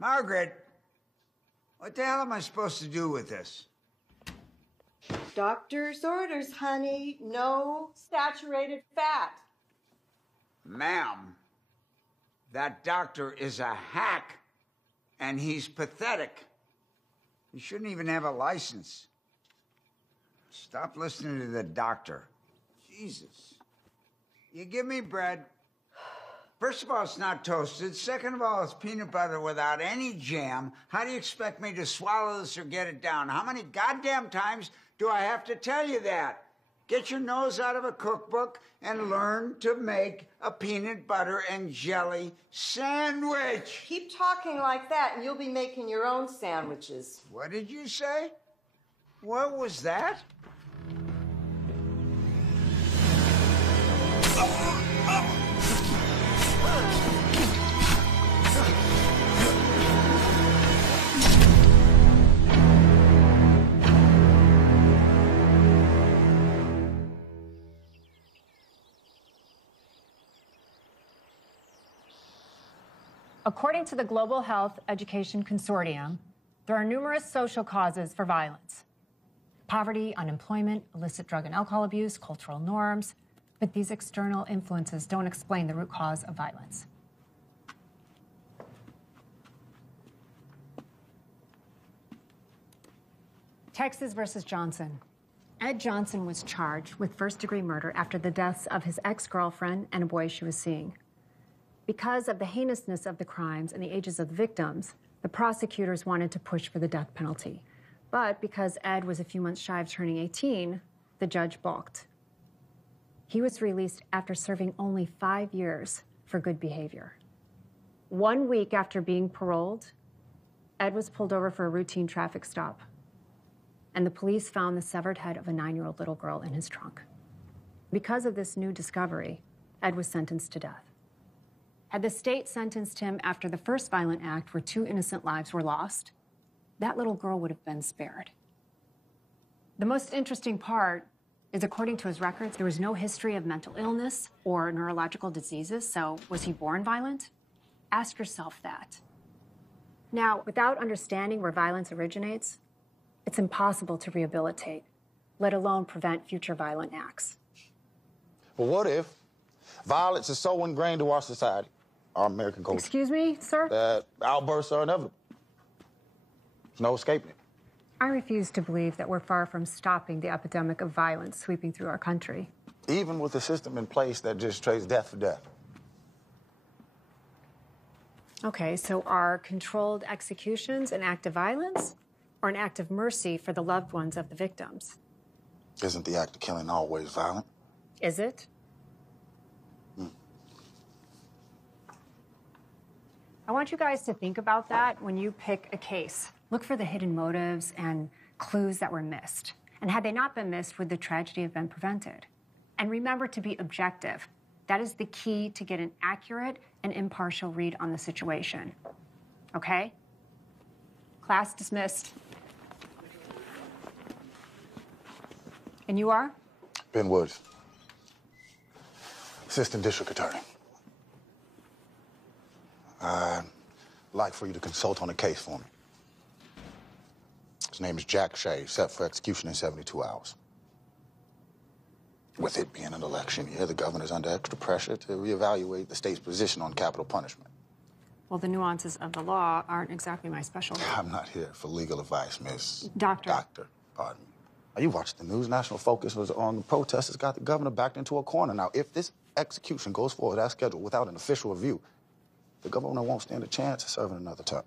Margaret, what the hell am I supposed to do with this? Doctor's orders, honey. No saturated fat. Ma'am, that doctor is a hack, and he's pathetic. He shouldn't even have a license. Stop listening to the doctor. Jesus. You give me bread. First of all, it's not toasted. Second of all, it's peanut butter without any jam. How do you expect me to swallow this or get it down? How many goddamn times do I have to tell you that? Get your nose out of a cookbook and learn to make a peanut butter and jelly sandwich. Keep talking like that and you'll be making your own sandwiches. What did you say? What was that? According to the Global Health Education Consortium, there are numerous social causes for violence. Poverty, unemployment, illicit drug and alcohol abuse, cultural norms, but these external influences don't explain the root cause of violence. Texas versus Johnson. Ed Johnson was charged with first-degree murder after the deaths of his ex-girlfriend and a boy she was seeing. Because of the heinousness of the crimes and the ages of the victims, the prosecutors wanted to push for the death penalty. But because Ed was a few months shy of turning 18, the judge balked. He was released after serving only 5 years for good behavior. 1 week after being paroled, Ed was pulled over for a routine traffic stop, and the police found the severed head of a 9-year-old little girl in his trunk. Because of this new discovery, Ed was sentenced to death. Had the state sentenced him after the first violent act where 2 innocent lives were lost, that little girl would have been spared. The most interesting part is, according to his records, there was no history of mental illness or neurological diseases, so was he born violent? Ask yourself that. Now, without understanding where violence originates, it's impossible to rehabilitate, let alone prevent future violent acts. But what if violence is so ingrained to our society, our American culture? Excuse me, sir? That outbursts are inevitable. There's no escaping it. I refuse to believe that we're far from stopping the epidemic of violence sweeping through our country. Even with a system in place that just trades death for death. Okay, so are controlled executions an act of violence or an act of mercy for the loved ones of the victims? Isn't the act of killing always violent? Is it? I want you guys to think about that when you pick a case. Look for the hidden motives and clues that were missed. And had they not been missed, would the tragedy have been prevented? And remember to be objective. That is the key to get an accurate and impartial read on the situation. Okay? Class dismissed. And you are? Ben Woods, Assistant District Attorney. I'd like for you to consult on a case for me. His name is Jack Shea, set for execution in 72 hours. With it being an election year, the governor's under extra pressure to reevaluate the state's position on capital punishment. Well, the nuances of the law aren't exactly my specialty. I'm not here for legal advice, Miss... Doctor. Doctor, pardon me. Now, you watched the news. National focus was on the protesters got the governor backed into a corner. Now, if this execution goes forward as scheduled without an official review, the governor won't stand a chance of serving another term.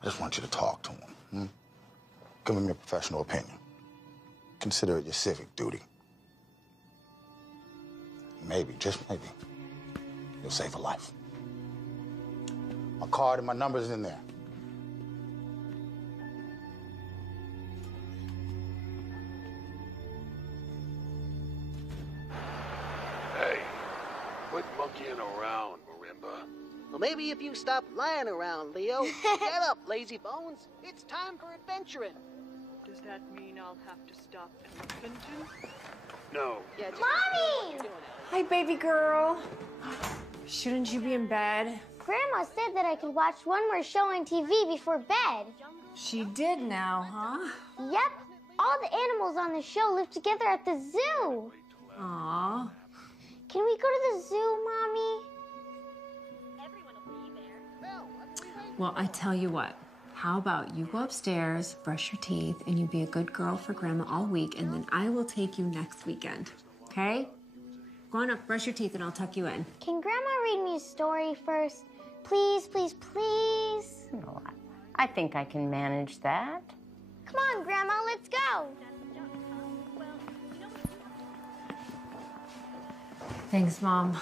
I just want you to talk to him. Give him your professional opinion. Consider it your civic duty. Maybe, just maybe, you'll save a life. My card and my number's in there. Hey, quit monkeying around, Marimba. Well, maybe if you stop lying around, Leo. Get up, lazy bones. It's time for adventuring. Does that mean I'll have to stop at Clinton? No. Yeah, Mommy! Hi, baby girl. Shouldn't you be in bed? Grandma said that I could watch one more show on TV before bed. She did now, huh? Yep. All the animals on the show live together at the zoo. Aw. Can we go to the zoo, Mommy? Well, I tell you what. How about you go upstairs, brush your teeth, and you be a good girl for Grandma all week, and then I will take you next weekend. Okay? Go on up, brush your teeth, and I'll tuck you in. Can Grandma read me a story first? Please, please, please. No, I think I can manage that. Come on, Grandma, let's go. Thanks, Mom.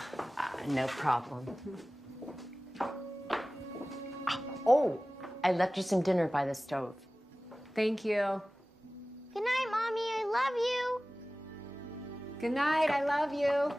No problem. Oh, I left you some dinner by the stove. Thank you. Good night, Mommy. I love you. Good night. I love you.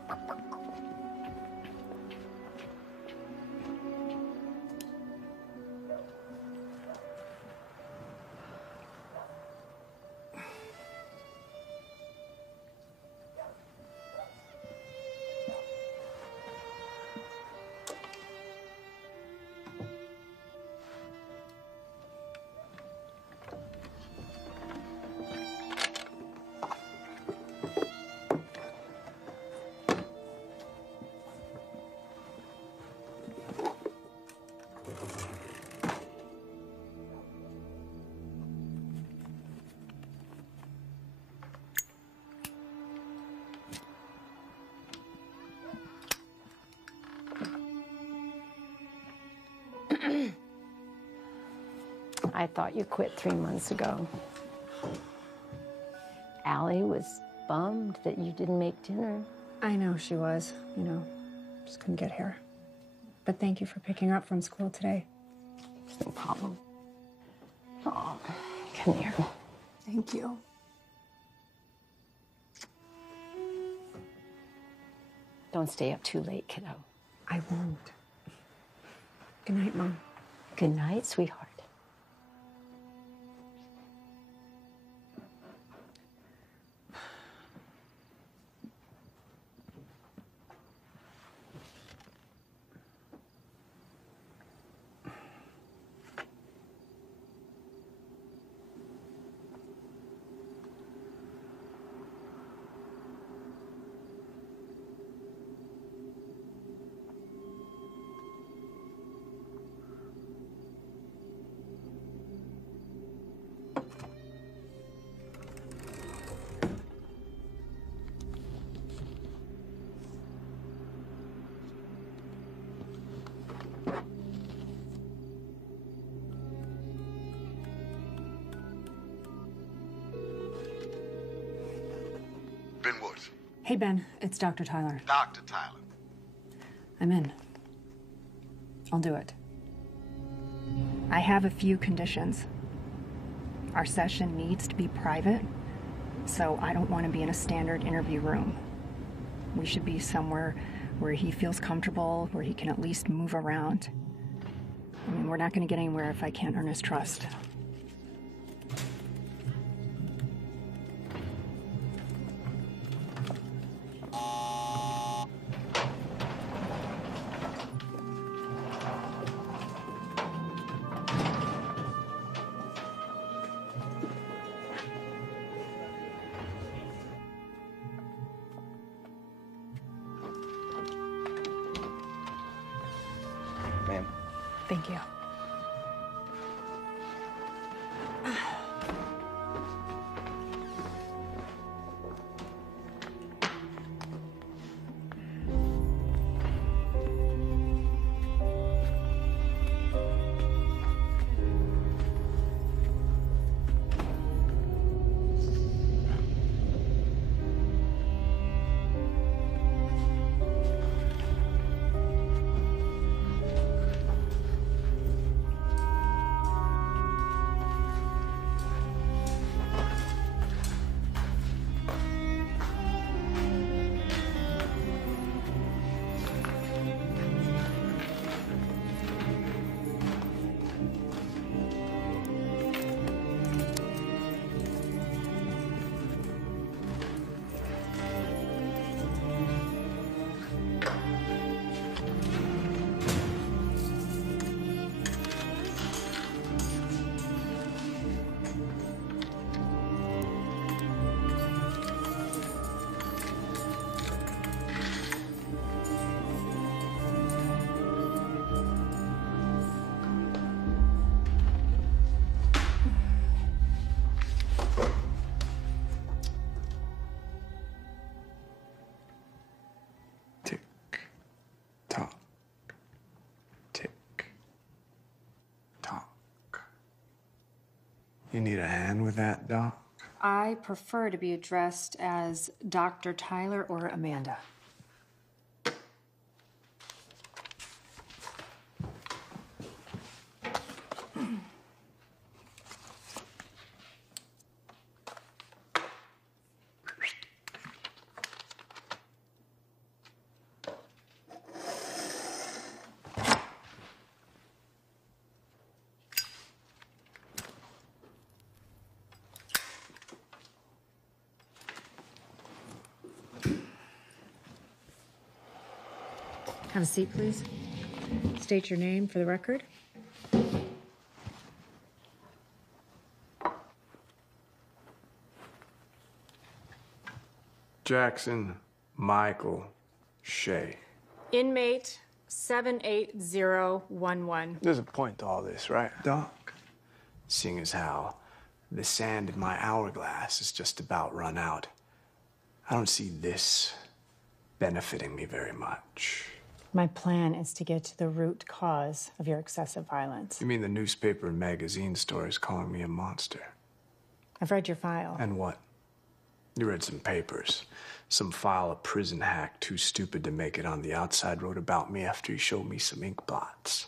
I thought you quit 3 months ago. Allie was bummed that you didn't make dinner. I know she was, just couldn't get here. But thank you for picking her up from school today. No problem. Oh, come here. Thank you. Don't stay up too late, kiddo. I won't. Good night, Mom. Good night, sweetheart. Hey, Ben, it's Dr. Tyler. Dr. Tyler. I'm in. I'll do it. I have a few conditions. Our session needs to be private, so I don't want to be in a standard interview room. We should be somewhere where he feels comfortable, where he can at least move around. I mean, we're not going to get anywhere if I can't earn his trust. Thank you. You need a hand with that, Doc? I prefer to be addressed as Dr. Tyler or Amanda. Have a seat, please. State your name for the record. Jackson Michael Shea. Inmate 78011. There's a point to all this, right, Doc? Seeing as how the sand in my hourglass is just about run out, I don't see this benefiting me very much. My plan is to get to the root cause of your excessive violence. You mean the newspaper and magazine stories calling me a monster? I've read your file. And what? You read some papers. Some file a prison hack too stupid to make it on the outside wrote about me after he showed me some ink blots.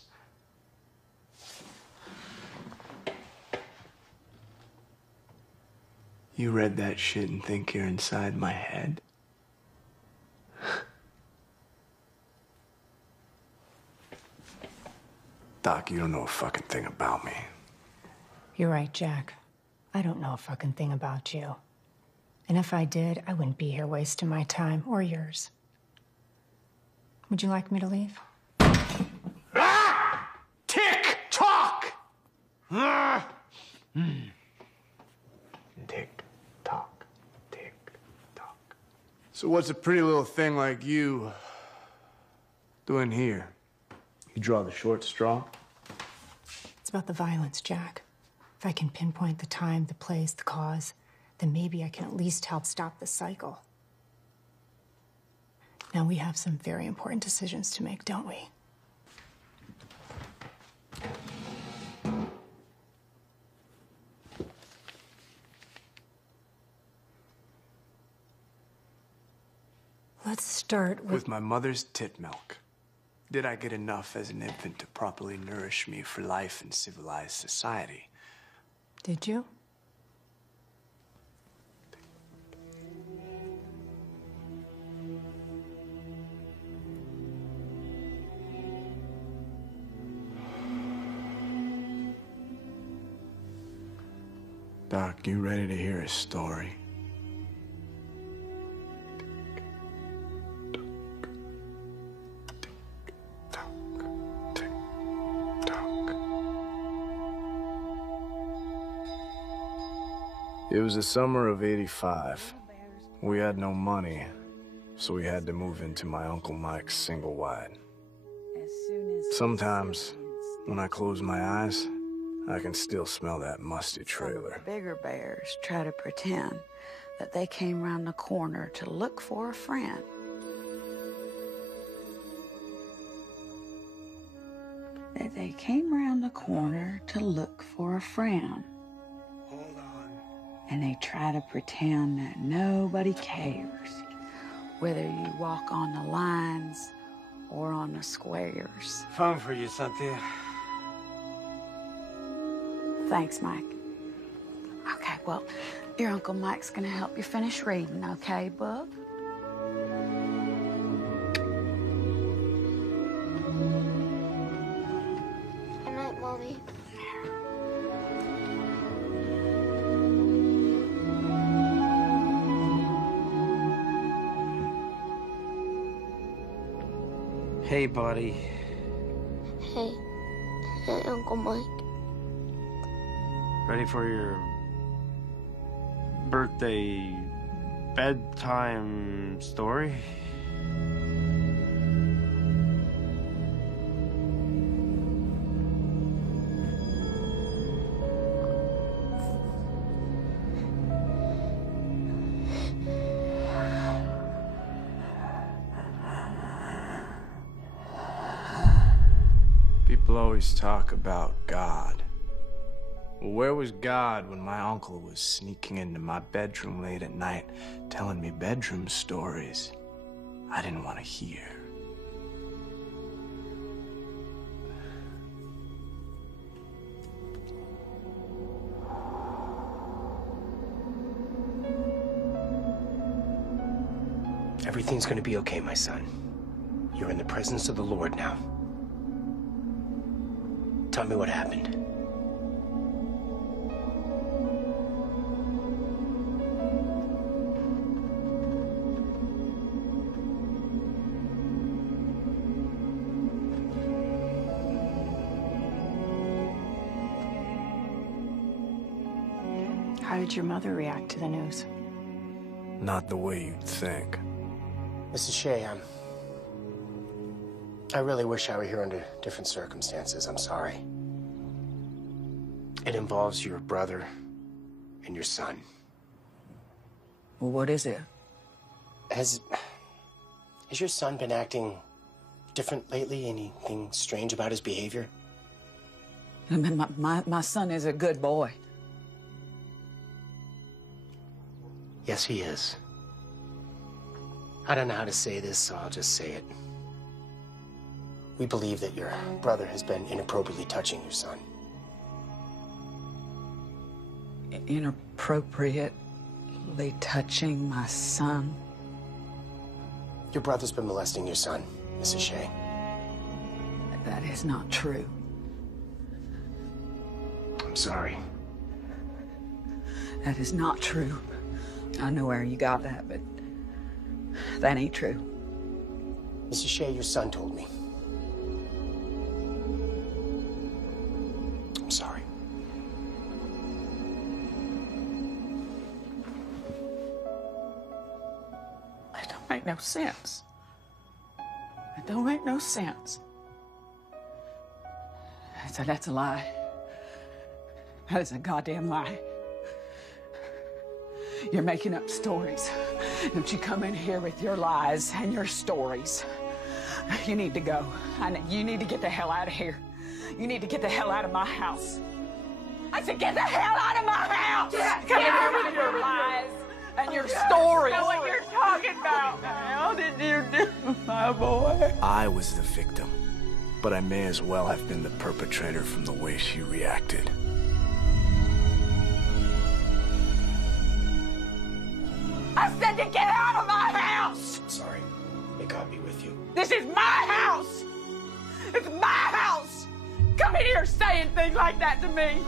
You read that shit and think you're inside my head? Doc, you don't know a fucking thing about me. You're right, Jack. I don't know a fucking thing about you. And if I did, I wouldn't be here wasting my time or yours. Would you like me to leave? Ah! Tick tock! Ah! Tick tock, tick tock. So what's a pretty little thing like you doing here? You draw the short straw? It's about the violence, Jack. If I can pinpoint the time, the place, the cause, then maybe I can at least help stop the cycle. Now, we have some very important decisions to make, don't we? Let's start with my mother's tit milk. Did I get enough as an infant to properly nourish me for life in civilized society? Did you? Doc, you ready to hear a story? It was the summer of '85. We had no money, so we had to move into my Uncle Mike's single wide. Sometimes, when I close my eyes, I can still smell that musty trailer. Bigger bears try to pretend that they came around the corner to look for a friend. That they came around the corner to look for a friend. Hold on. And they try to pretend that nobody cares, whether you walk on the lines or on the squares. Phone for you, Cynthia. Thanks, Mike. Okay, well, your Uncle Mike's gonna help you finish reading, okay, bub? Good night, Mommy. Hey, buddy. Hey. Hey, Uncle Mike. Ready for your birthday bedtime story? People always talk about God. Well, where was God when my uncle was sneaking into my bedroom late at night, telling me bedroom stories I didn't want to hear? Everything's gonna be okay, my son. You're in the presence of the Lord now. Tell me what happened. How did your mother react to the news? Not the way you'd think. Mrs. Shea, I really wish I were here under different circumstances. I'm sorry. It involves your brother and your son. Well, what is it? Has your son been acting different lately? Anything strange about his behavior? My son is a good boy. Yes, he is. I don't know how to say this, so I'll just say it. We believe that your brother has been inappropriately touching your son. Inappropriately touching my son? Your brother's been molesting your son, Mrs. Shea. That is not true. I'm sorry. That is not true. I know where you got that, but that ain't true. Mrs. Shea, your son told me. I'm sorry. It don't make no sense. It don't make no sense. That's a lie. That is a goddamn lie. You're making up stories. Don't you come in here with your lies and your stories. You need to go. You need to get the hell out of here. You need to get the hell out of my house. I said get the hell out of my house! Come in here with your lies and your stories. I know what you're talking about. How did you do, my boy? I was the victim, but I may as well have been the perpetrator from the way she reacted. I said to get out of my house! Sorry. May God be with you. This is my house! It's my house! Come in here saying things like that to me!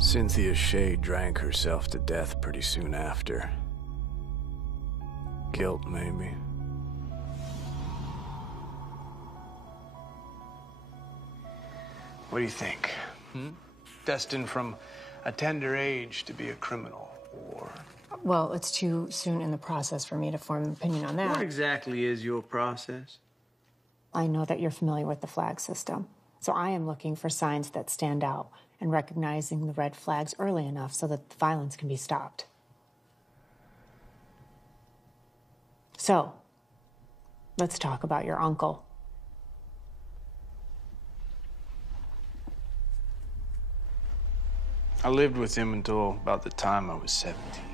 Cynthia Shea drank herself to death pretty soon after. Guilt, maybe. What do you think? Destined from a tender age to be a criminal, or... Well, it's too soon in the process for me to form an opinion on that. What exactly is your process? I know that you're familiar with the flag system, so I am looking for signs that stand out and recognizing the red flags early enough so that the violence can be stopped. So, let's talk about your uncle. I lived with him until about the time I was 17.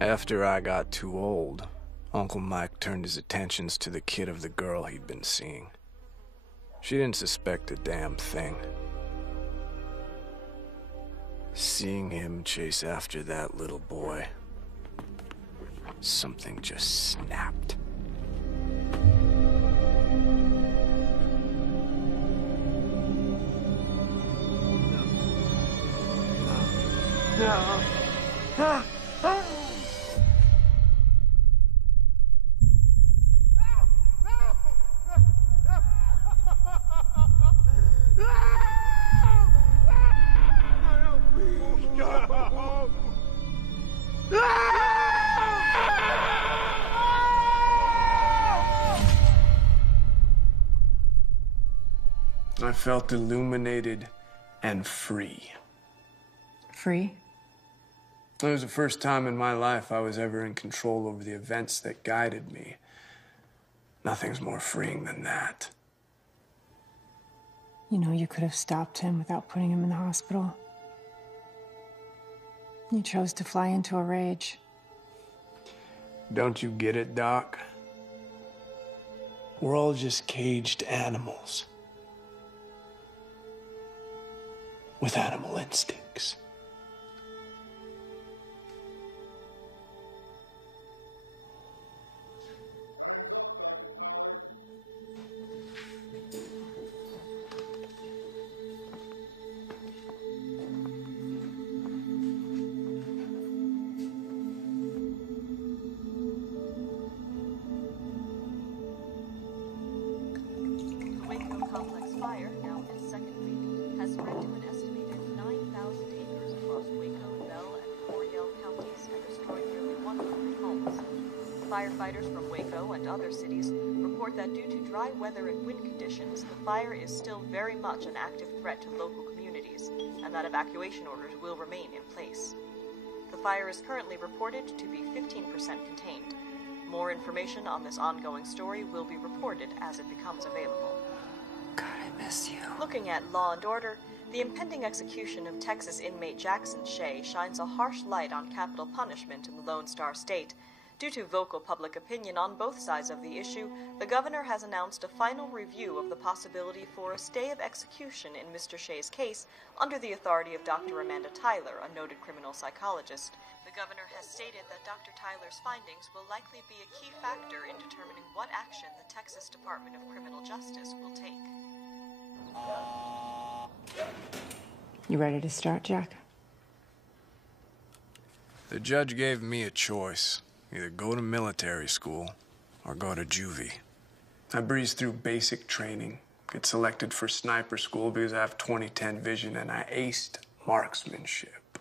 After I got too old, Uncle Mike turned his attentions to the kid of the girl he'd been seeing. She didn't suspect a damn thing. Seeing him chase after that little boy, something just snapped. No. felt illuminated and free. Free? It was the first time in my life I was ever in control over the events that guided me. Nothing's more freeing than that. You know, you could have stopped him without putting him in the hospital. You chose to fly into a rage. Don't you get it, Doc? We're all just caged animals. With animal instincts. Firefighters from Waco and other cities report that due to dry weather and wind conditions, the fire is still very much an active threat to local communities, and that evacuation orders will remain in place. The fire is currently reported to be 15% contained. More information on this ongoing story will be reported as it becomes available. God, I miss you. Looking at law and order, the impending execution of Texas inmate Jackson Shea shines a harsh light on capital punishment in the Lone Star State. Due to vocal public opinion on both sides of the issue, the governor has announced a final review of the possibility for a stay of execution in Mr. Shea's case under the authority of Dr. Amanda Tyler, a noted criminal psychologist. The governor has stated that Dr. Tyler's findings will likely be a key factor in determining what action the Texas Department of Criminal Justice will take. You ready to start, Jack? The judge gave me a choice. Either go to military school or go to juvie. I breezed through basic training, get selected for sniper school because I have 20/10 vision, and I aced marksmanship.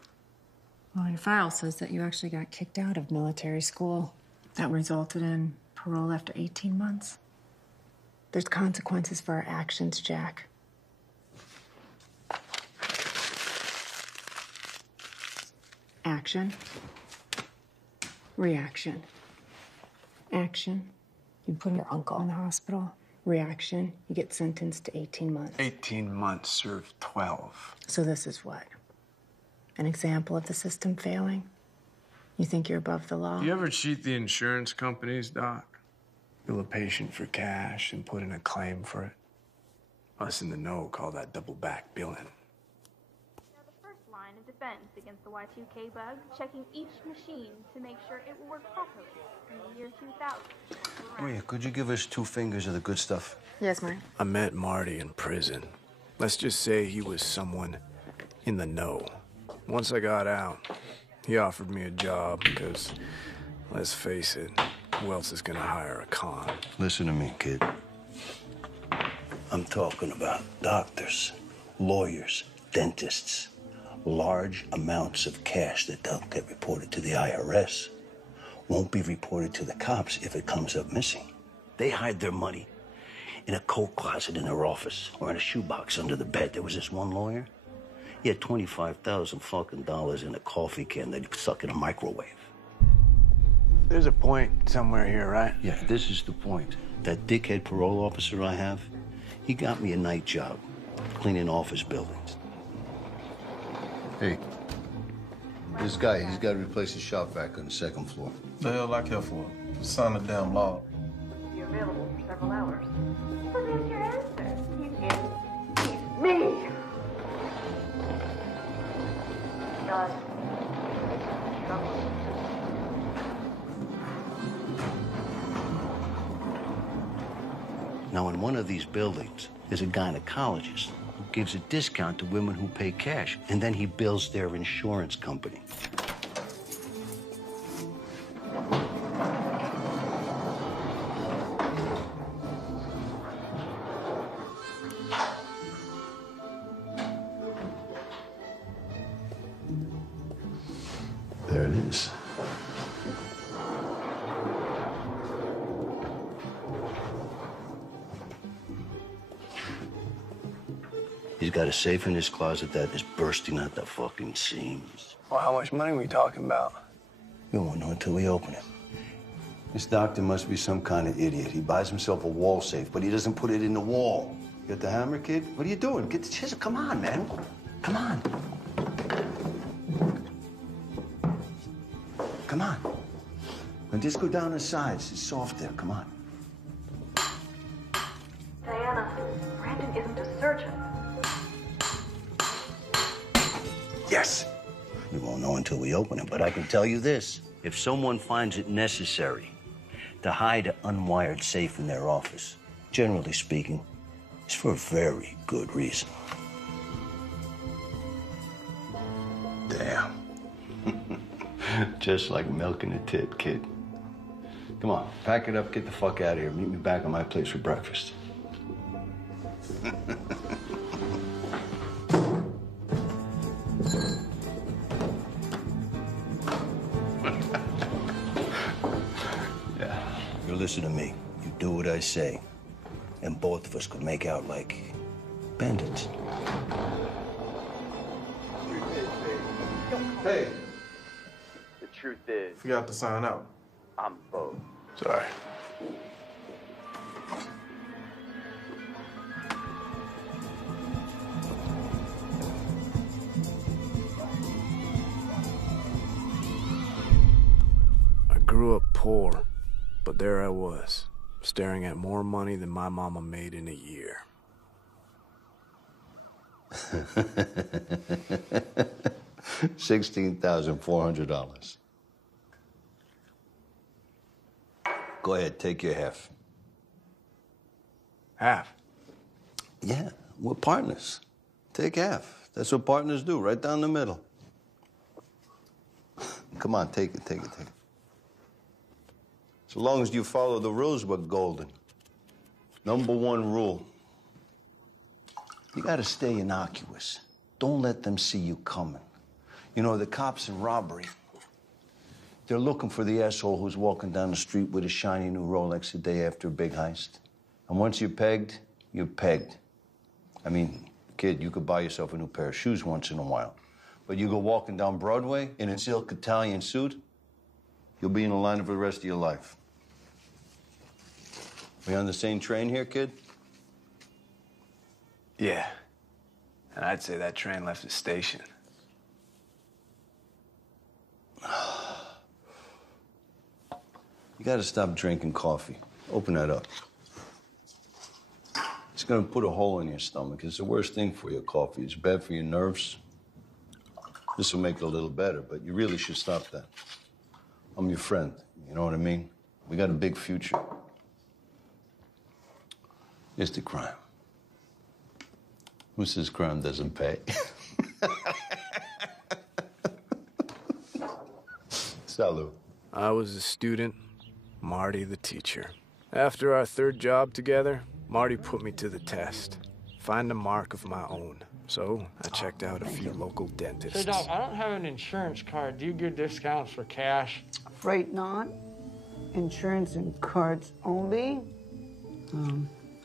Well, your file says that you actually got kicked out of military school. That resulted in parole after 18 months. There's consequences for our actions, Jack. Action. Reaction. Action, you put your uncle in the hospital. Reaction, you get sentenced to 18 months. 18 months, served 12. So this is what? An example of the system failing? You think you're above the law? Do you ever cheat the insurance companies, Doc? Bill a patient for cash and put in a claim for it? Us in the know call that double back billing. Line of defense against the Y2K bug, checking each machine to make sure it will work properly in the year 2000. Oh yeah, could you give us 2 fingers of the good stuff? Yes, Marty. I met Marty in prison. Let's just say he was someone in the know. Once I got out, he offered me a job because, let's face it, who else is gonna hire a con? Listen to me, kid. I'm talking about doctors, lawyers, dentists. Large amounts of cash that don't get reported to the IRS won't be reported to the cops if it comes up missing. They hide their money in a coat closet in their office or in a shoebox under the bed. There was this one lawyer. He had $25,000 fucking dollars in a coffee can that he stuck in a microwave. There's a point somewhere here, right? Yeah, this is the point. That dickhead parole officer I have, he got me a night job cleaning office buildings. Hey, this guy, he's got to replace his shop vac on the 2nd floor. The hell I care for? Sign the damn law. Be available for several hours. So there's your answer. He's me. God. Now, in one of these buildings, there's a gynecologist who gives a discount to women who pay cash, and then he bills their insurance company. There it is. got a safe in his closet that is bursting at the fucking seams. Well, how much money are we talking about? We won't know until we open it. This doctor must be some kind of idiot. He buys himself a wall safe, but he doesn't put it in the wall. Got the hammer, kid? What are you doing? Get the chisel. Come on, man. Come on. Come on. And just go down the sides. It's soft there. Come on. Diana, Brandon isn't a surgeon. Yes. We won't know until we open it, but I can tell you this. If someone finds it necessary to hide an unwired safe in their office, generally speaking, it's for a very good reason. Damn. Just like milking a tit, kid. Come on, pack it up, get the fuck out of here. Meet me back at my place for breakfast. Yeah. You listen to me. You do what I say. And both of us could make out like bandits. Hey. The truth is, Forgot to sign out. I'm both. Sorry. I grew up poor, but there I was, staring at more money than my mama made in a year. $16,400. Go ahead, take your half. Half? Yeah, we're partners. Take half. That's what partners do, right down the middle. Come on, take it, take it, take it. So long as you follow the rules, we're golden. Number one rule. You gotta stay innocuous. Don't let them see you coming. You know, the cops in robbery, they're looking for the asshole who's walking down the street with a shiny new Rolex the day after a big heist. And once you're pegged, you're pegged. I mean, kid, you could buy yourself a new pair of shoes once in a while. But you go walking down Broadway in a silk Italian suit, you'll be in a line for the rest of your life. We on the same train here, kid? Yeah. And I'd say that train left the station. You gotta stop drinking coffee. Open that up. It's gonna put a hole in your stomach. It's the worst thing for you, coffee. It's bad for your nerves. This will make it a little better, but you really should stop that. I'm your friend, you know what I mean? We got a big future. It's the crime. Who says crime doesn't pay? Salud. I was a student, Marty the teacher. After our third job together, Marty put me to the test. Find a mark of my own. So I checked out a few local dentists. Say, Doc, I don't have an insurance card. Do you give discounts for cash? Afraid not. Insurance and cards only.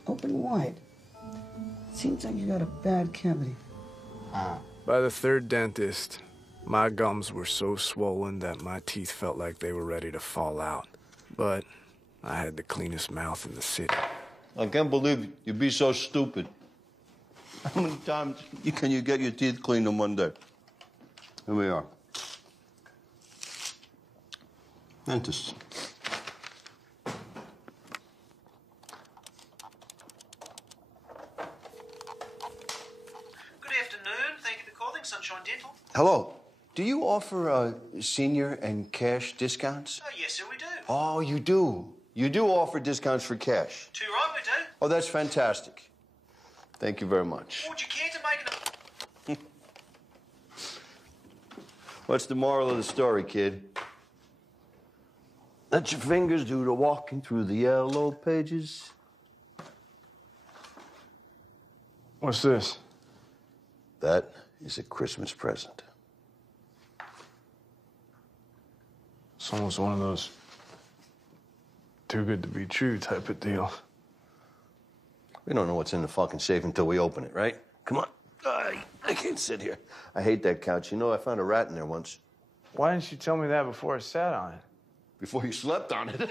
Open wide. Seems like you got a bad cavity. By the third dentist, my gums were so swollen that my teeth felt like they were ready to fall out. But I had the cleanest mouth in the city. I can't believe you'd be so stupid. How many times can you get your teeth cleaned in one day? Here we are. Dentists. Good afternoon. Thank you for calling Sunshine Dental. Hello. Do you offer senior and cash discounts? Oh, yes, sir, we do. Oh, you do. You do offer discounts for cash. Too right, we do. Oh, that's fantastic. Thank you very much. Would you care to make an... What's the moral of the story, kid? Let your fingers do the walking through the yellow pages. What's this? That is a Christmas present. It's almost one of those too good to be true type of deal. We don't know what's in the fucking safe until we open it, right? Come on. I can't sit here. I hate that couch. You know, I found a rat in there once. Why didn't you tell me that before I sat on it? Before you slept on it.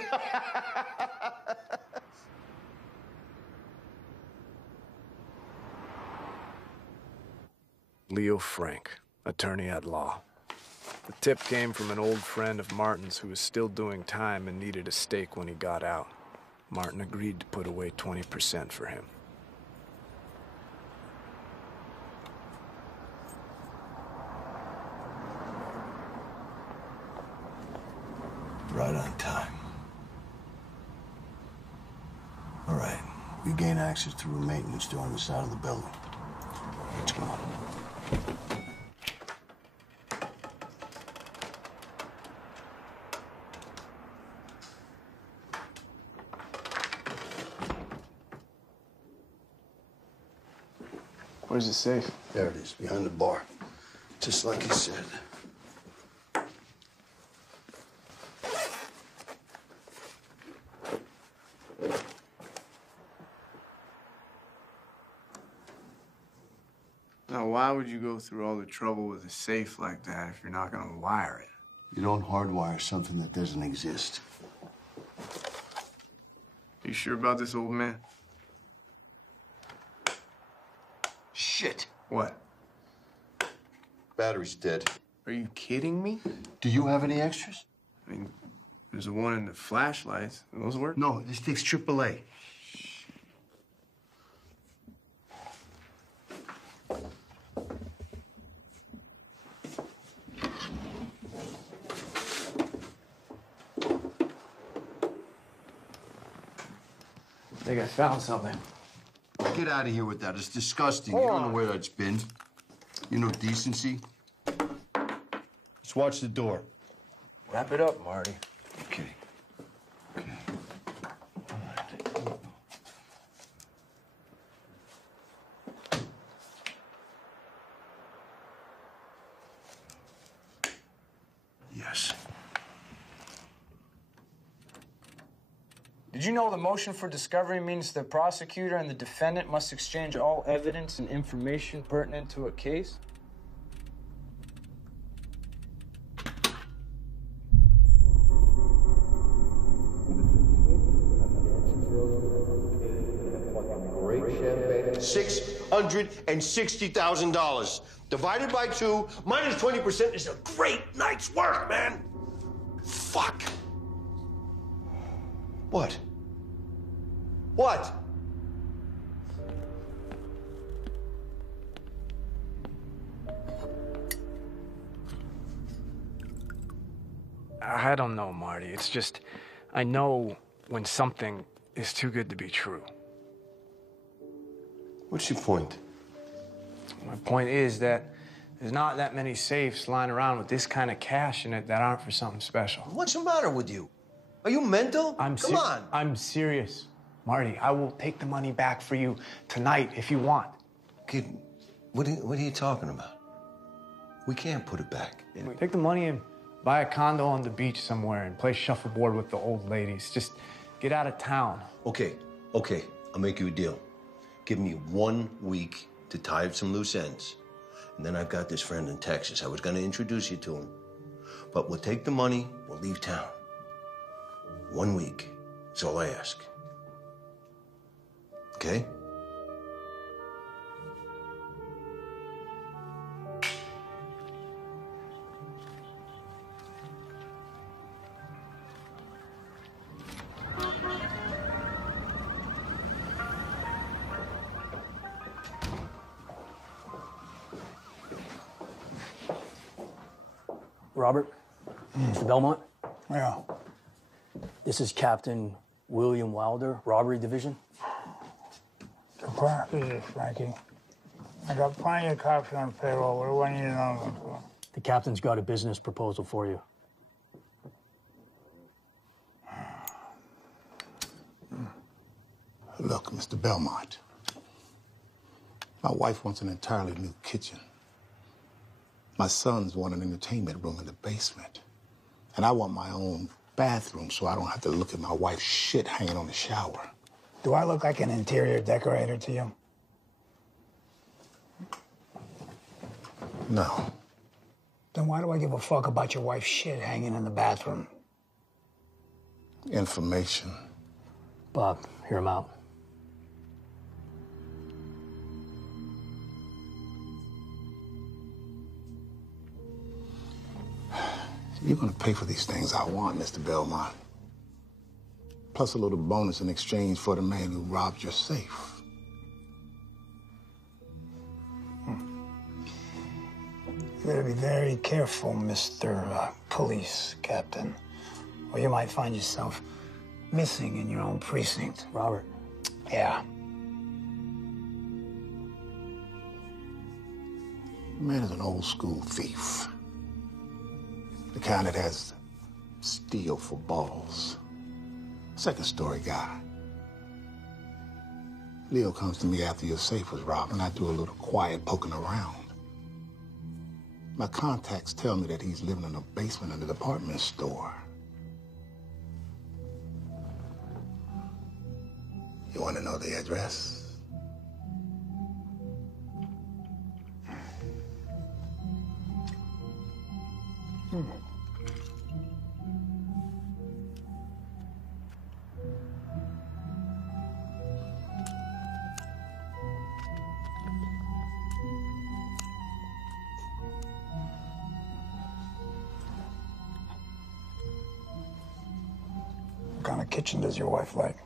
Leo Frank, attorney at law. The tip came from an old friend of Martin's who was still doing time and needed a stake when he got out. Martin agreed to put away 20% for him. Right on time. All right. We gain access to a maintenance door on the side of the building. Let's go. Where's the safe? There it is, behind the bar. Just like he said. Now, why would you go through all the trouble with a safe like that if you're not going to wire it? You don't hardwire something that doesn't exist. You sure about this, old man? Shit. What? Battery's dead. Are you kidding me? Do you have any extras? I mean, there's the one in the flashlights. Those work? No, this takes AAA. I think I found something. Get out of here with that. It's disgusting. You don't know where that's been. You know decency. Let's watch the door. Wrap it up, Marty. Okay. Okay. All right. Yes. Did you know the motion for discovery means the prosecutor and the defendant must exchange all evidence and information pertinent to a case? $660,000 divided by 2 minus 20% is a great night's work, man. Fuck. What? What? I don't know, Marty. It's just, I know when something is too good to be true. What's your point? My point is that there's not that many safes lying around with this kind of cash in it that aren't for something special. What's the matter with you? Are you mental? Come on. I'm serious. Marty, I will take the money back for you tonight if you want. Kid, what are you talking about? We can't put it back. Take the money and buy a condo on the beach somewhere and play shuffleboard with the old ladies. Just get out of town. Okay. I'll make you a deal. Give me 1 week to tie up some loose ends. And then I've got this friend in Texas. I was going to introduce you to him. But we'll take the money, we'll leave town. 1 week is all I ask. Okay? Robert? Mr. Belmont? Yeah. This is Captain William Wilder, Robbery Division. Surprise, Frankie. I got plenty of cops on payroll. What do I need another one for? The captain's got a business proposal for you. Look, Mr. Belmont. My wife wants an entirely new kitchen. My sons want an entertainment room in the basement. And I want my own bathroom so I don't have to look at my wife's shit hanging on the shower. Do I look like an interior decorator to you? No. Then why do I give a fuck about your wife's shit hanging in the bathroom? Information. Bob, hear him out. You're gonna pay for these things I want, Mr. Belmont. Plus a little bonus in exchange for the man who robbed your safe. You better be very careful, Mr. Police Captain, or you might find yourself missing in your own precinct. Robert. Yeah. The man is an old school thief. The kind that has steel for balls. Second story guy. Leo comes to me after your safe was robbed, and I do a little quiet poking around. My contacts tell me that he's living in a basement of the department store. You want to know the address? What kind of kitchen does your wife like?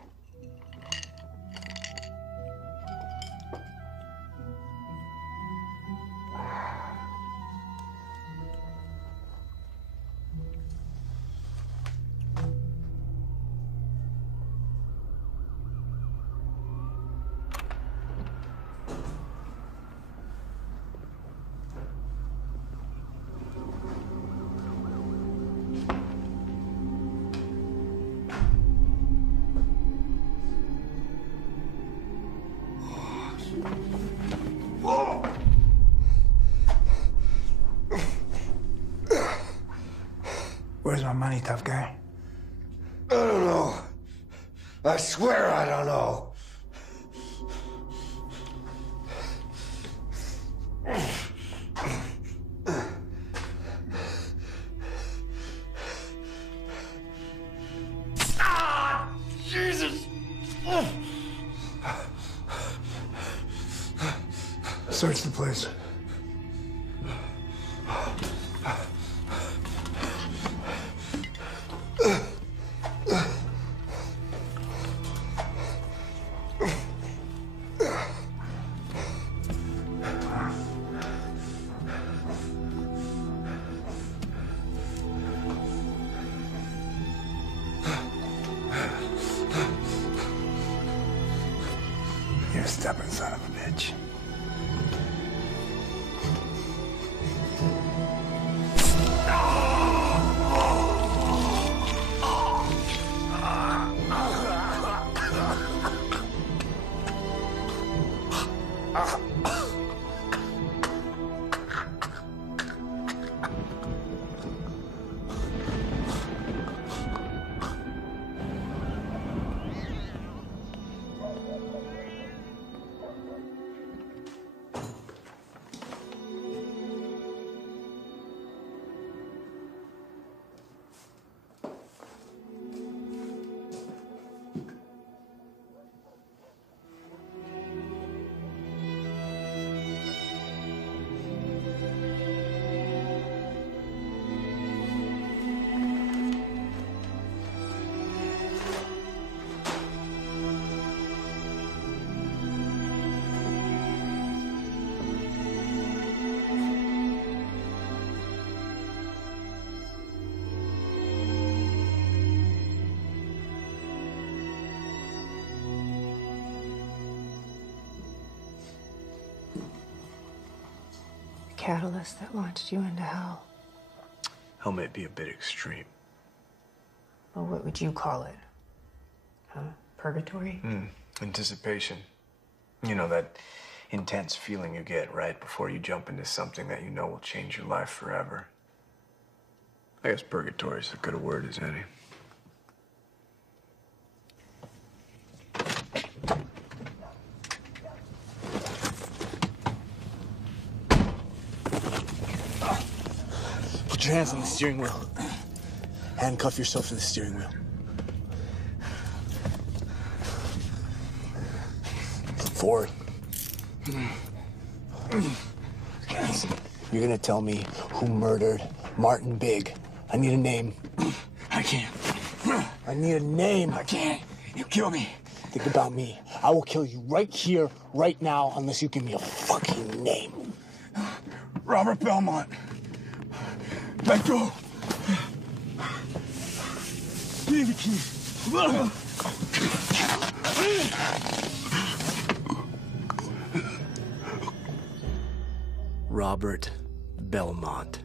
Where's my money, tough guy? I don't know. I swear I don't know. Ah, Jesus! Search the place. You stubborn son of a bitch. Catalyst that launched you into hell. Hell may be a bit extreme. Well, what would you call it? Purgatory? Anticipation. You know, that intense feeling you get right before you jump into something that you know will change your life forever. I guess purgatory is as good a word as any. Put your hands on the steering wheel. Handcuff yourself to the steering wheel. Forward. You're gonna tell me who murdered Martin Big. I need a name. I can't. I need a name. I can't. You kill me. Think about me. I will kill you right here, right now, unless you give me a fucking name. Robert Belmont. Let go. Give me the keys. Robert Belmont.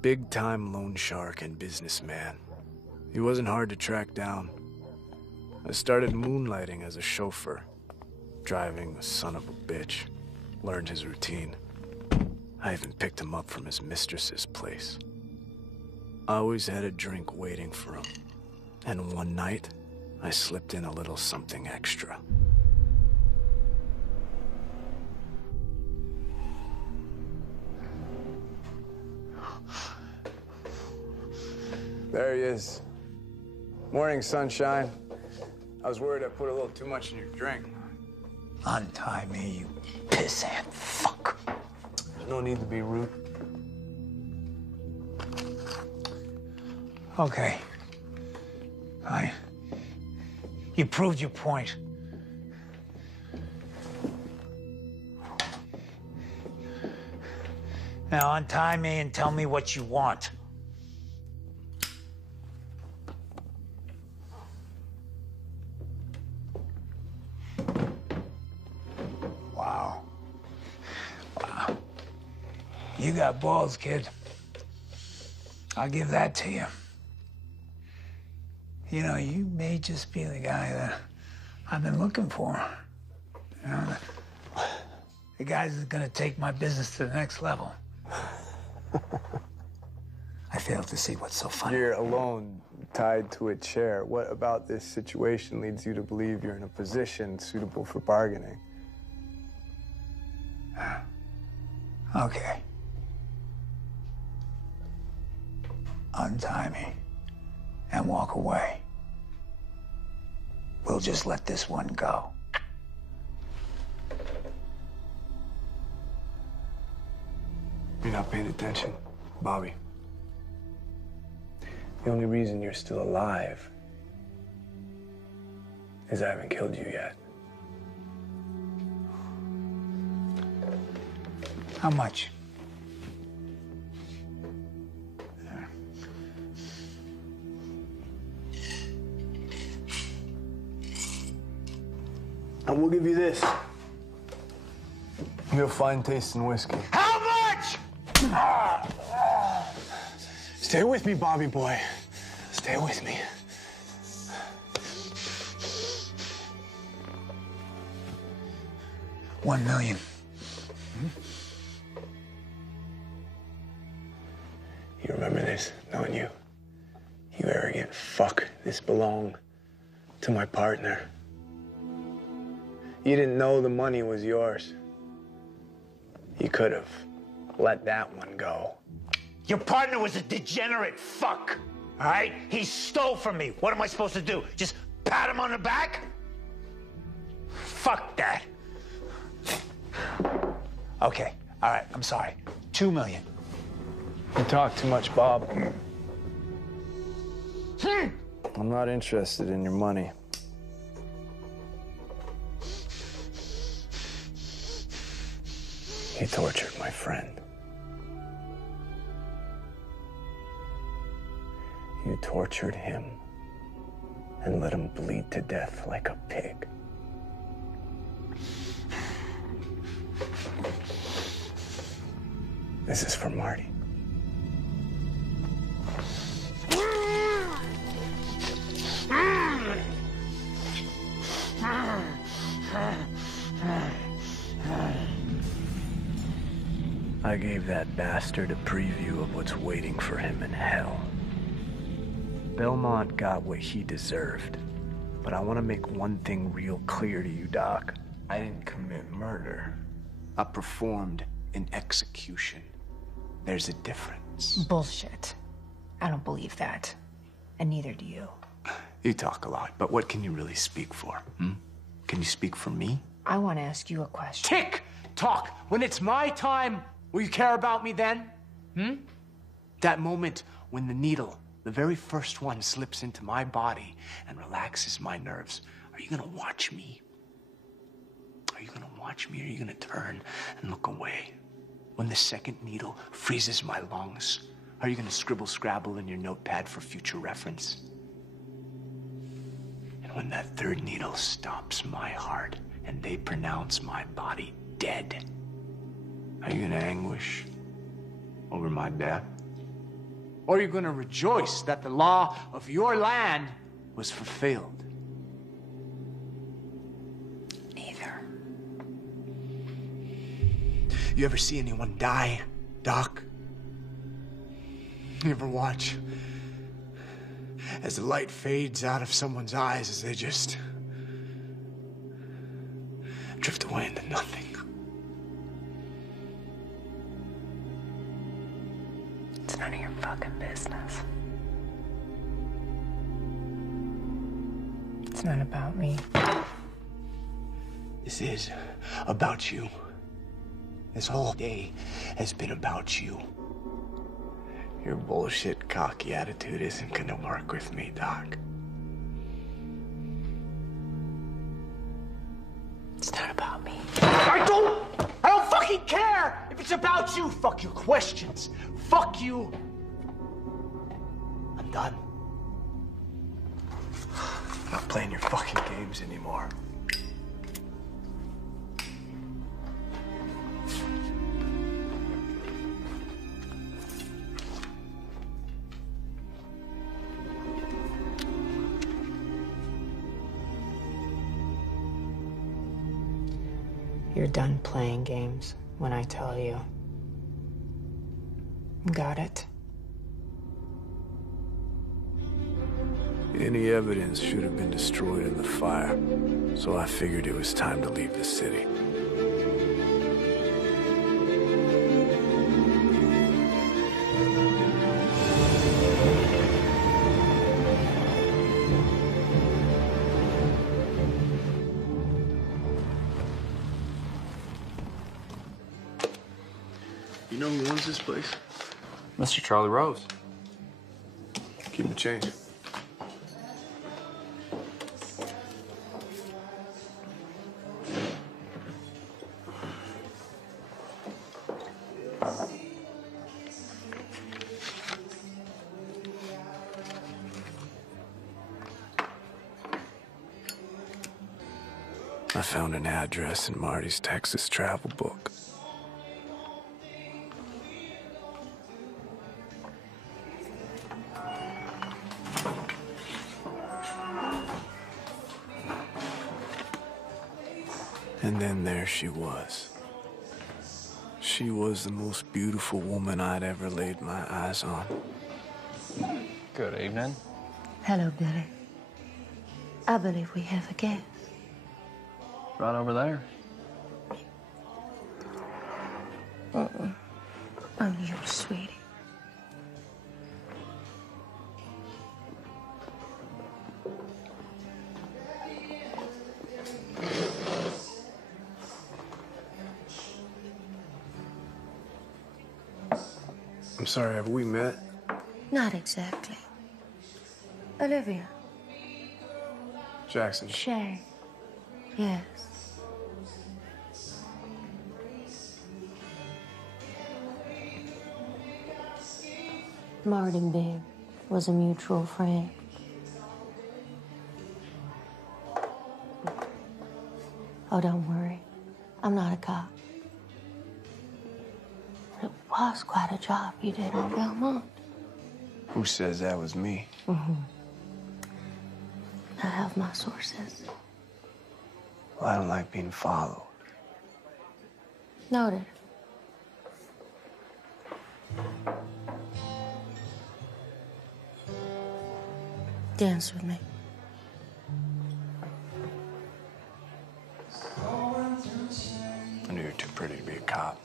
Big-time loan shark and businessman. He wasn't hard to track down. I started moonlighting as a chauffeur, driving the son of a bitch. Learned his routine. I even picked him up from his mistress's place. I always had a drink waiting for him. And one night, I slipped in a little something extra. There he is. Morning, sunshine. I was worried I put a little too much in your drink. Untie me, you pissant fuck. There's no need to be rude. Okay. Fine. You proved your point. Now untie me and tell me what you want. Wow. Wow. You got balls, kid. I'll give that to you. You know, you may just be the guy that I've been looking for. You know, the guy that's gonna take my business to the next level. I fail to see what's so funny. You're alone, tied to a chair. What about this situation leads you to believe you're in a position suitable for bargaining? Okay. Untie me and walk away. We'll just let this one go. You're not paying attention, Bobby. The only reason you're still alive is I haven't killed you yet. How much? And we'll give you this. Real fine taste in whiskey. How much? Stay with me, Bobby boy. Stay with me. $1 million. You remember this, don't you? You arrogant fuck. This belonged to my partner. You didn't know the money was yours. You could have let that one go. Your partner was a degenerate fuck, all right? He stole from me. What am I supposed to do? Just pat him on the back? Fuck that. Okay, all right, I'm sorry. $2 million. You talk too much, Bob. I'm not interested in your money. He tortured my friend. You tortured him and let him bleed to death like a pig. This is for Marty. I gave that bastard a preview of what's waiting for him in hell. Belmont got what he deserved, but I want to make one thing real clear to you, Doc. I didn't commit murder. I performed an execution. There's a difference. reference. Bullshit. I don't believe that. And neither do you. You talk a lot, but what can you really speak for? Can you speak for me? I want to ask you a question. Tick tock. When it's my time, will you care about me then? That moment when the needle, the very first one, slips into my body and relaxes my nerves. Are you gonna watch me? Are you gonna watch me, or are you gonna turn and look away? When the second needle freezes my lungs, are you gonna scribble scrabble in your notepad for future reference? And when that third needle stops my heart and they pronounce my body dead, are you gonna anguish over my death? Or are you gonna rejoice that the law of your land was fulfilled? Neither. You ever see anyone die, Doc? You ever watch as the light fades out of someone's eyes as they just drift away into nothing? It's none of your fucking business. It's not about me. This is about you. This whole day has been about you. Your bullshit, cocky attitude isn't gonna work with me, Doc. It's not about me. I don't fucking care if it's about you. Fuck your questions. Fuck you. I'm done. I'm not playing your fucking games anymore. You're done playing games when I tell you. Got it? Any evidence should have been destroyed in the fire, so I figured it was time to leave the city. You know who owns this place? Mr. Charlie Rose. Keep the change. I found an address in Marty's Texas travel book. And then there she was. She was the most beautiful woman I'd ever laid my eyes on. Good evening. Hello, Billy. I believe we have a guest. Right over there. Oh, you sweetie. I'm sorry, have we met? Not exactly. Olivia. Jackson. Shay. Yes. Martin Big was a mutual friend. Oh, don't worry. I'm not a cop. It was quite a job you did on Belmont. Who says that was me? I have my sources. Well, I don't like being followed. Noted. Dance with me. I knew you were too pretty to be a cop.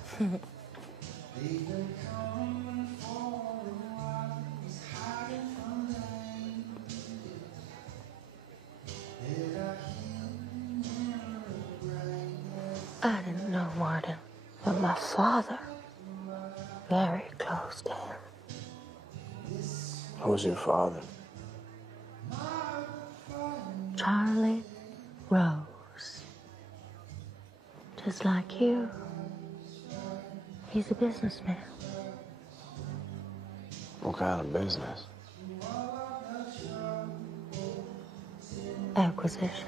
I didn't know Martin, but my father, very close to him. Who's your father? Charlie Rose. Just like you. He's a businessman. What kind of business? Acquisitions.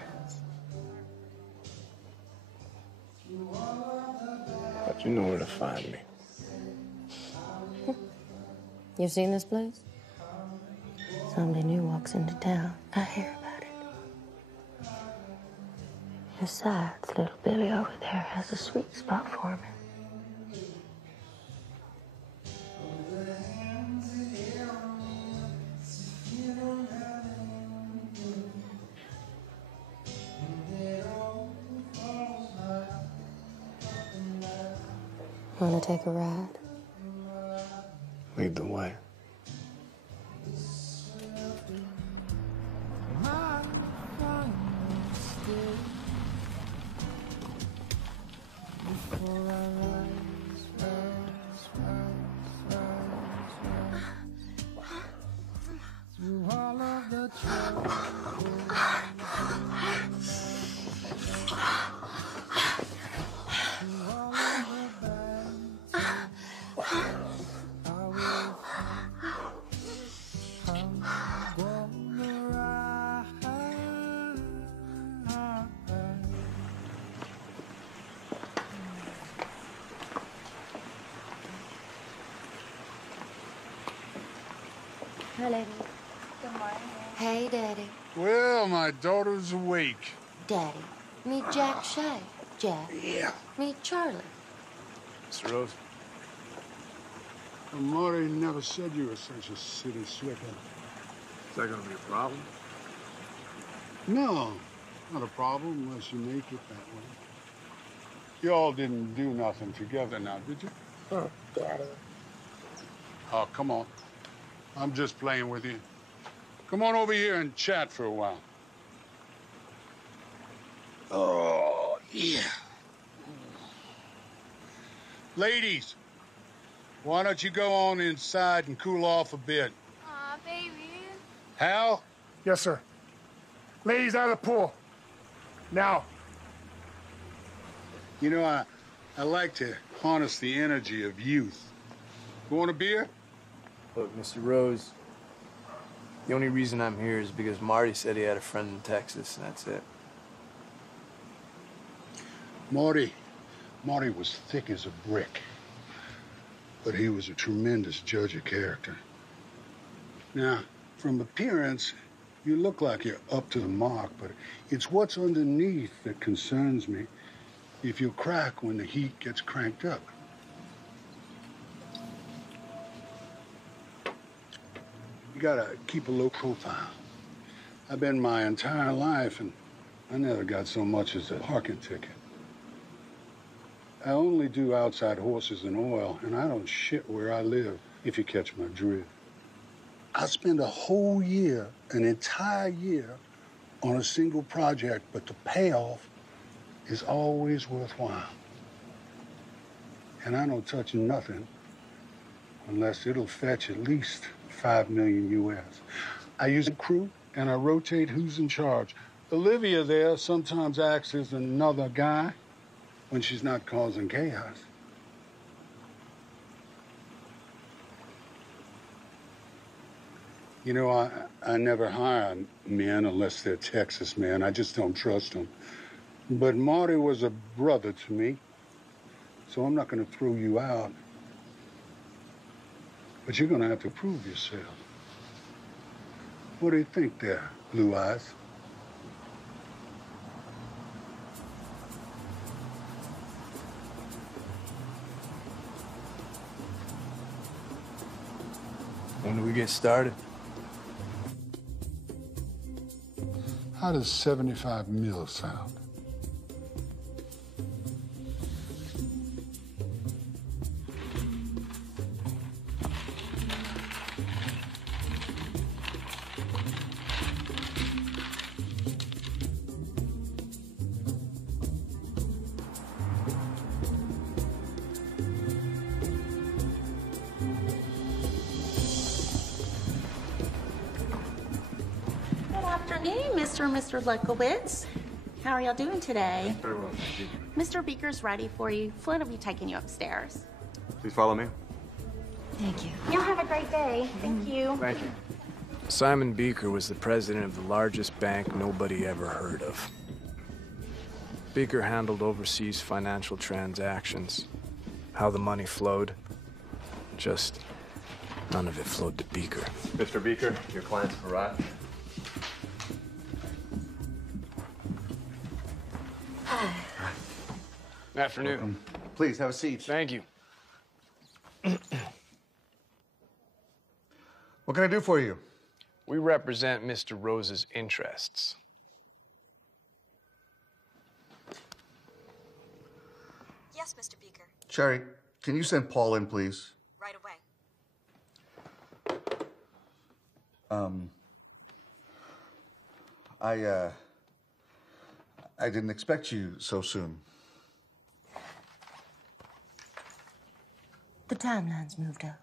But you know where to find me. You've seen this place? Somebody new walks into town. I hear about it. Besides, little Billy over there has a sweet spot for me. Want to take a ride? Lead the way. Hi, lady. Good morning. Hey, Daddy. Well, my daughter's awake. Daddy, meet Jack Shay. Jack. Yeah. Meet Charlie. Mr. Rose. Well, Marty never said you were such a city slicker. Is that gonna be a problem? No, not a problem unless you make it that way. You all didn't do nothing together now, did you? Oh, Daddy. Oh, come on. I'm just playing with you. Come on over here and chat for a while. Oh, yeah. Ladies, why don't you go on inside and cool off a bit? Aw, baby. Hal? Yes, sir. Ladies out of the pool. Now. You know, I like to harness the energy of youth. You want a beer? Look, Mr. Rose, the only reason I'm here is because Marty said he had a friend in Texas, and that's it. Marty was thick as a brick, but he was a tremendous judge of character. Now, from appearance, you look like you're up to the mark, but it's what's underneath that concerns me. If you crack when the heat gets cranked up. You gotta keep a low profile. I've been my entire life, and I never got so much as a parking ticket. I only do outside horses and oil, and I don't shit where I live, if you catch my drift. I spend a whole year, an entire year, on a single project, but the payoff is always worthwhile. And I don't touch nothing unless it'll fetch at least $5 million US. I use a crew, and I rotate who's in charge. Olivia there sometimes acts as another guy when she's not causing chaos. You know, I never hire men unless they're Texas men. I just don't trust them. But Marty was a brother to me, so I'm not going to throw you out. But you're going to have to prove yourself. What do you think there, Blue Eyes? When do we get started? How does 75 mil sound? morning, Mr. and Mr. Lukowitz. How are y'all doing today? Very well, thank you. Mr. Beaker's ready for you. Flynn will be taking you upstairs. Please follow me. Thank you. Y'all have a great day. Thank you. Thank you. Simon Beaker was the president of the largest bank nobody ever heard of. Beaker handled overseas financial transactions. How the money flowed, just none of it flowed to Beaker. Mr. Beaker, your clients have arrived. Afternoon. Welcome. Please have a seat. Thank you. What can I do for you? We represent Mr. Rose's interests. Yes, Mr. Beaker. Sherry, can you send Paul in, please? Right away. I didn't expect you so soon. The timeline's moved up.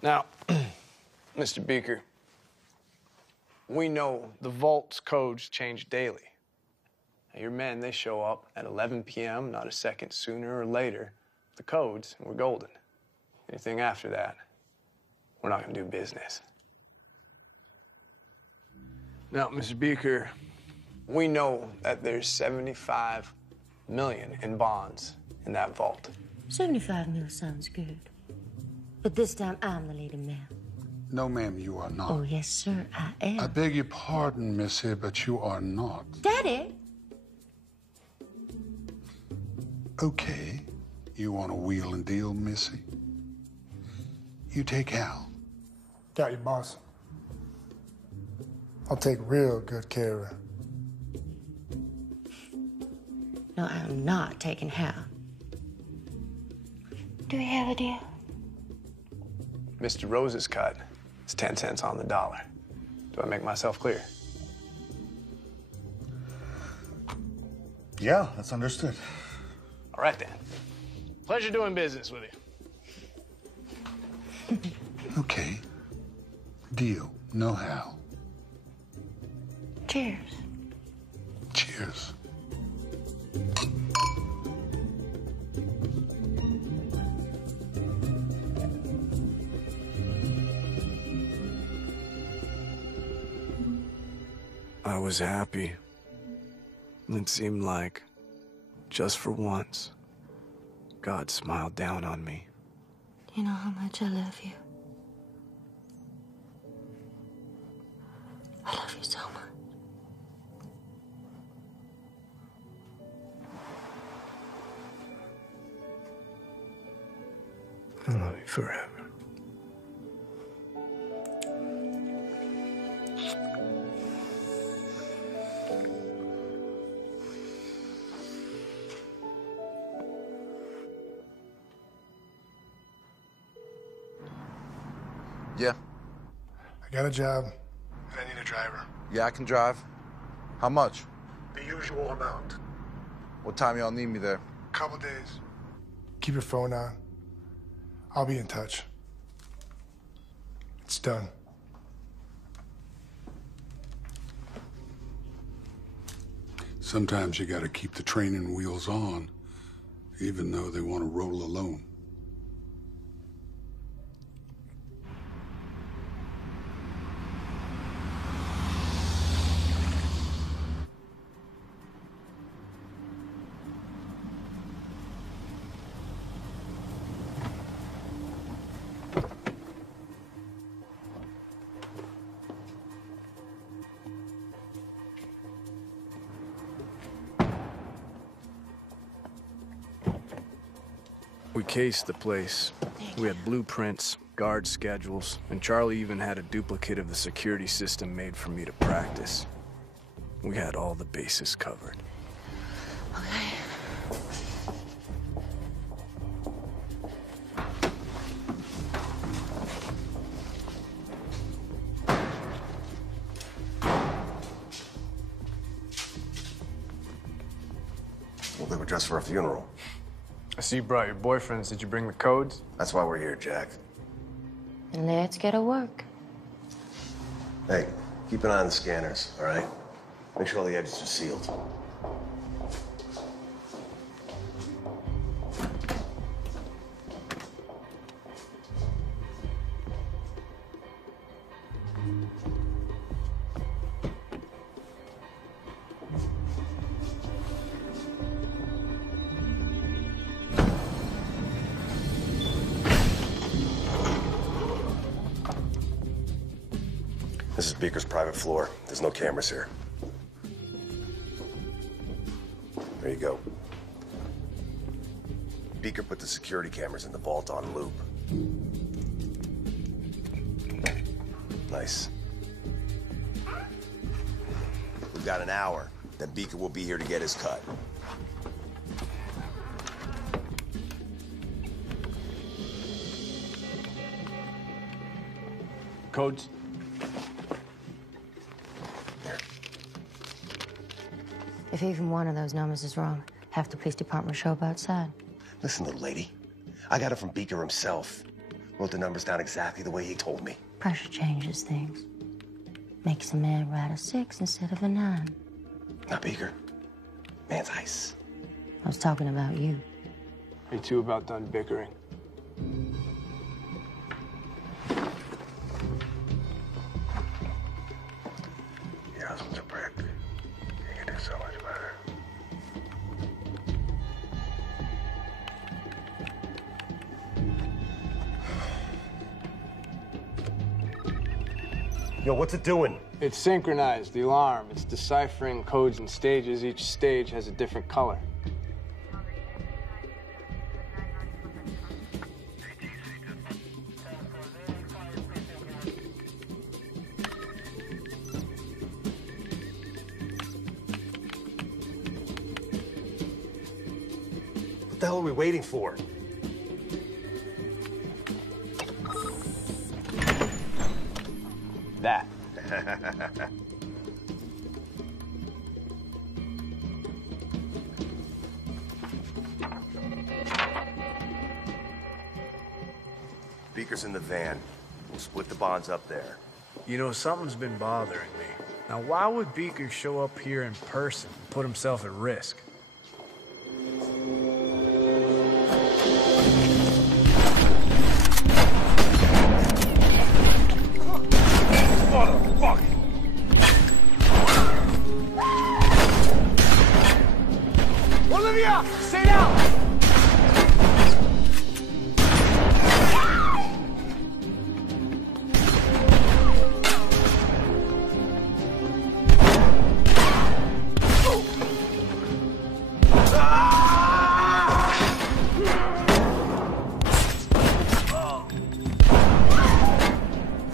Now, Mr. Beaker, we know the vault's codes change daily. Now, your men, they show up at 11 p.m., not a second sooner or later. The codes, and we're golden. Anything after that, we're not going to do business. Now, Mr. Beaker, we know that there's 75 million in bonds in that vault. 75 mil sounds good. But this time, I'm the leading man. No, ma'am, you are not. Oh, yes, sir, I am. I beg your pardon, Missy, but you are not. Daddy! Okay. You want to wheel and deal, Missy? You take Hal. Got you, boss. I'll take real good care of her. No, I'm not taking Hal. Do we have a deal? Mr. Rose's cut is 10 cents on the dollar. Do I make myself clear? Yeah, that's understood. All right, then. Pleasure doing business with you. Okay. Deal. No Hal. Cheers. Cheers. I was happy. It seemed like, just for once, God smiled down on me. You know how much I love you. I love you so much. I love you forever. Yeah. I got a job, and I need a driver. Yeah, I can drive. How much? The usual amount. What time y'all need me there? Couple days. Keep your phone on. I'll be in touch. It's done. Sometimes you gotta keep the training wheels on, even though they want to roll alone. We cased the place. We had blueprints, guard schedules, and Charlie even had a duplicate of the security system made for me to practice. We had all the bases covered. Okay. Well, they were dressed for a funeral. I see you brought your boyfriends. Did you bring the codes? That's why we're here, Jack. And let's get to work. Hey, keep an eye on the scanners, all right? Make sure all the exits are sealed. This is Beaker's private floor. There's no cameras here. There you go. Beaker put the security cameras in the vault on loop. Nice. We've got an hour. Then Beaker will be here to get his cut. Codes? If even one of those numbers is wrong, half the police department will show up outside. Listen, little lady. I got it from Beaker himself. Wrote the numbers down exactly the way he told me. Pressure changes things. Makes a man write a 6 instead of a 9. Not Beaker. Man's ice. I was talking about you. You two about done bickering? Your husband's a prick. You can do so much better. Yo, what's it doing? It's synchronized, the alarm. It's deciphering codes and stages. Each stage has a different color. What the hell are we waiting for? That. Beaker's in the van. We'll split the bonds up there. You know, something's been bothering me. Now, why would Beaker show up here in person and put himself at risk? Motherfucker! Olivia, stay down!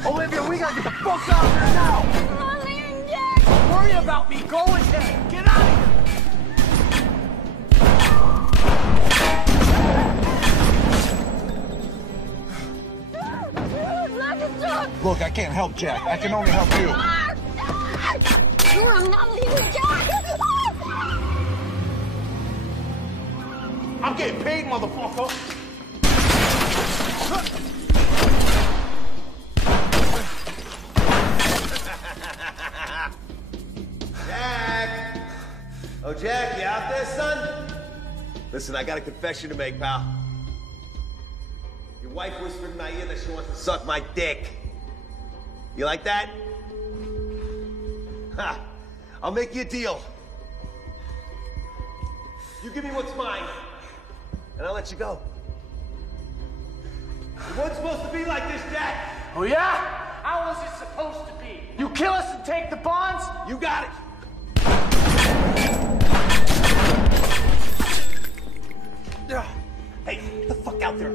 Olivia, we gotta get the fuck out of here now! Don't worry about me. Go ahead. Get out of here. Look, I can't help Jack. I can only help you. I'm not leaving Jack. I'm getting paid, motherfucker! Jack! Oh, Jack, you out there, son? Listen, I got a confession to make, pal. Your wife whispered in my ear that she wants to suck my dick. You like that? Ha! I'll make you a deal. You give me what's mine, and I'll let you go. It wasn't supposed to be like this, Jack. Oh, yeah? How was it supposed to be? You kill us and take the bonds? You got it. Hey, get the fuck out there.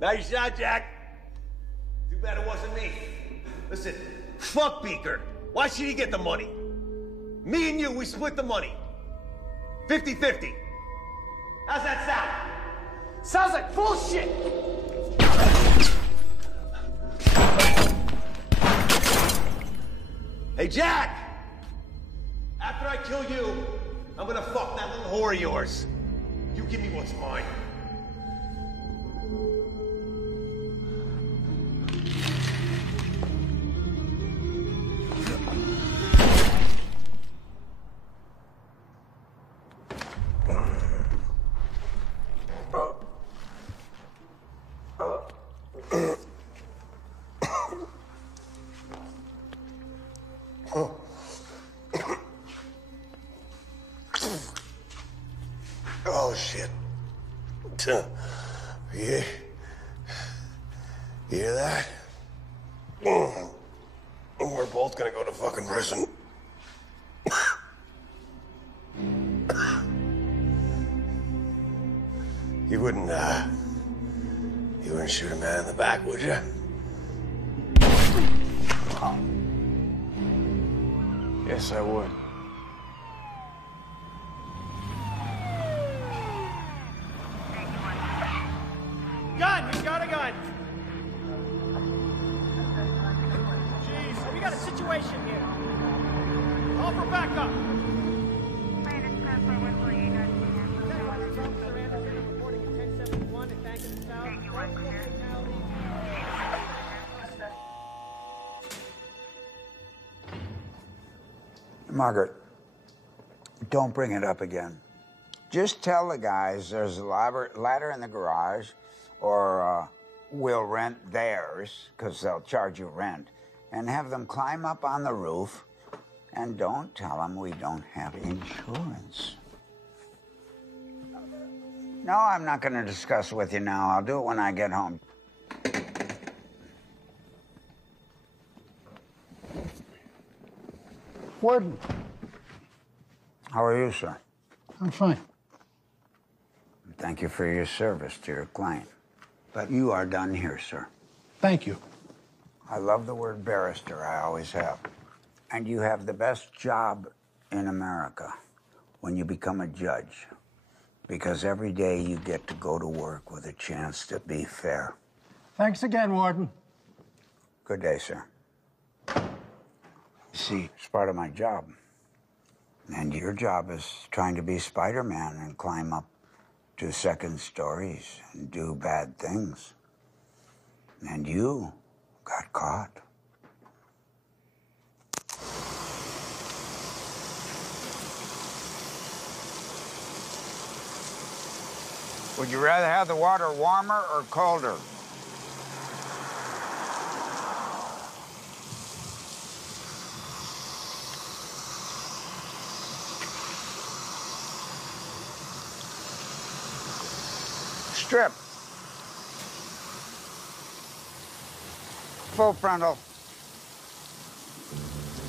Nice shot, Jack. Too bad it wasn't me. Listen, fuck Beaker. Why should he get the money? Me and you, we split the money. 50-50. How's that sound? Sounds like bullshit. Hey, Jack! After I kill you, I'm gonna fuck that little whore of yours. You give me what's mine. Oh, shit. Yeah. You hear that? We're both gonna go to fucking prison. You wouldn't shoot a man in the back, would you? Yes, I would. Gun! He's got a gun! Jeez, we got a situation here. Call for backup! Margaret, don't bring it up again. Just tell the guys there's a ladder in the garage, or we'll rent theirs, because they'll charge you rent, and have them climb up on the roof, and don't tell them we don't have insurance. No, I'm not going to discuss with you now. I'll do it when I get home. Warden. How are you, sir? I'm fine. Thank you for your service to your client. But you are done here, sir. Thank you. I love the word barrister. I always have. And you have the best job in America when you become a judge. Because every day you get to go to work with a chance to be fair. Thanks again, Warden. Good day, sir. See, it's part of my job. And your job is trying to be Spider-Man and climb up to second stories and do bad things. And you got caught. Would you rather have the water warmer or colder? Strip. Full frontal.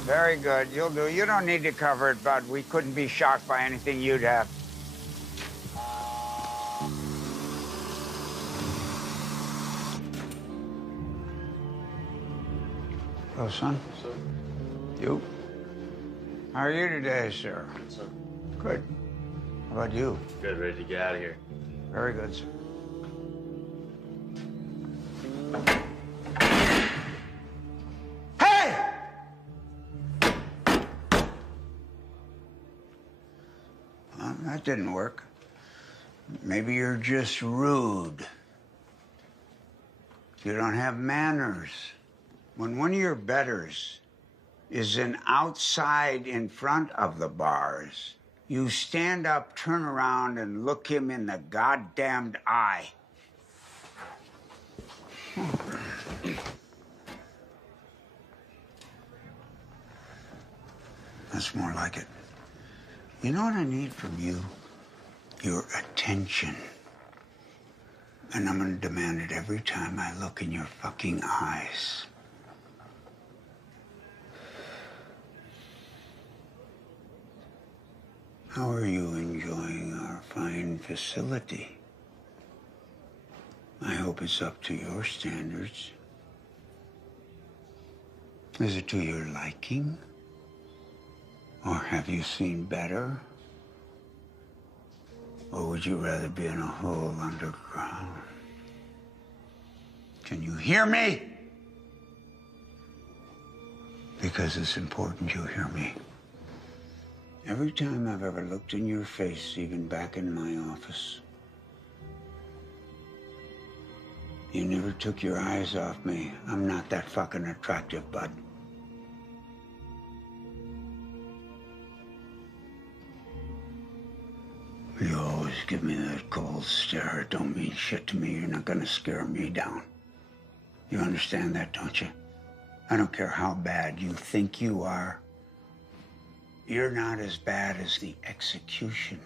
Very good. You'll do. You don't need to cover it, bud. We couldn't be shocked by anything you'd have. Hello, son. Sir. You? How are you today, sir? Good, sir. Good. How about you? Good, ready to get out of here. Very good, sir. Hey! Well, that didn't work. Maybe you're just rude. You don't have manners. When one of your betters is outside in front of the bars, you stand up, turn around, and look him in the goddamned eye. That's more like it. You know what I need from you? Your attention. And I'm gonna demand it every time I look in your fucking eyes. How are you enjoying our fine facility? I hope it's up to your standards. Is it to your liking? Or have you seen better? Or would you rather be in a hole underground? Can you hear me? Because it's important you hear me. Every time I've ever looked in your face, even back in my office, you never took your eyes off me. I'm not that fucking attractive, bud. You always give me that cold stare. It don't mean shit to me. You're not gonna scare me down. You understand that, don't you? I don't care how bad you think you are. You're not as bad as the executioner.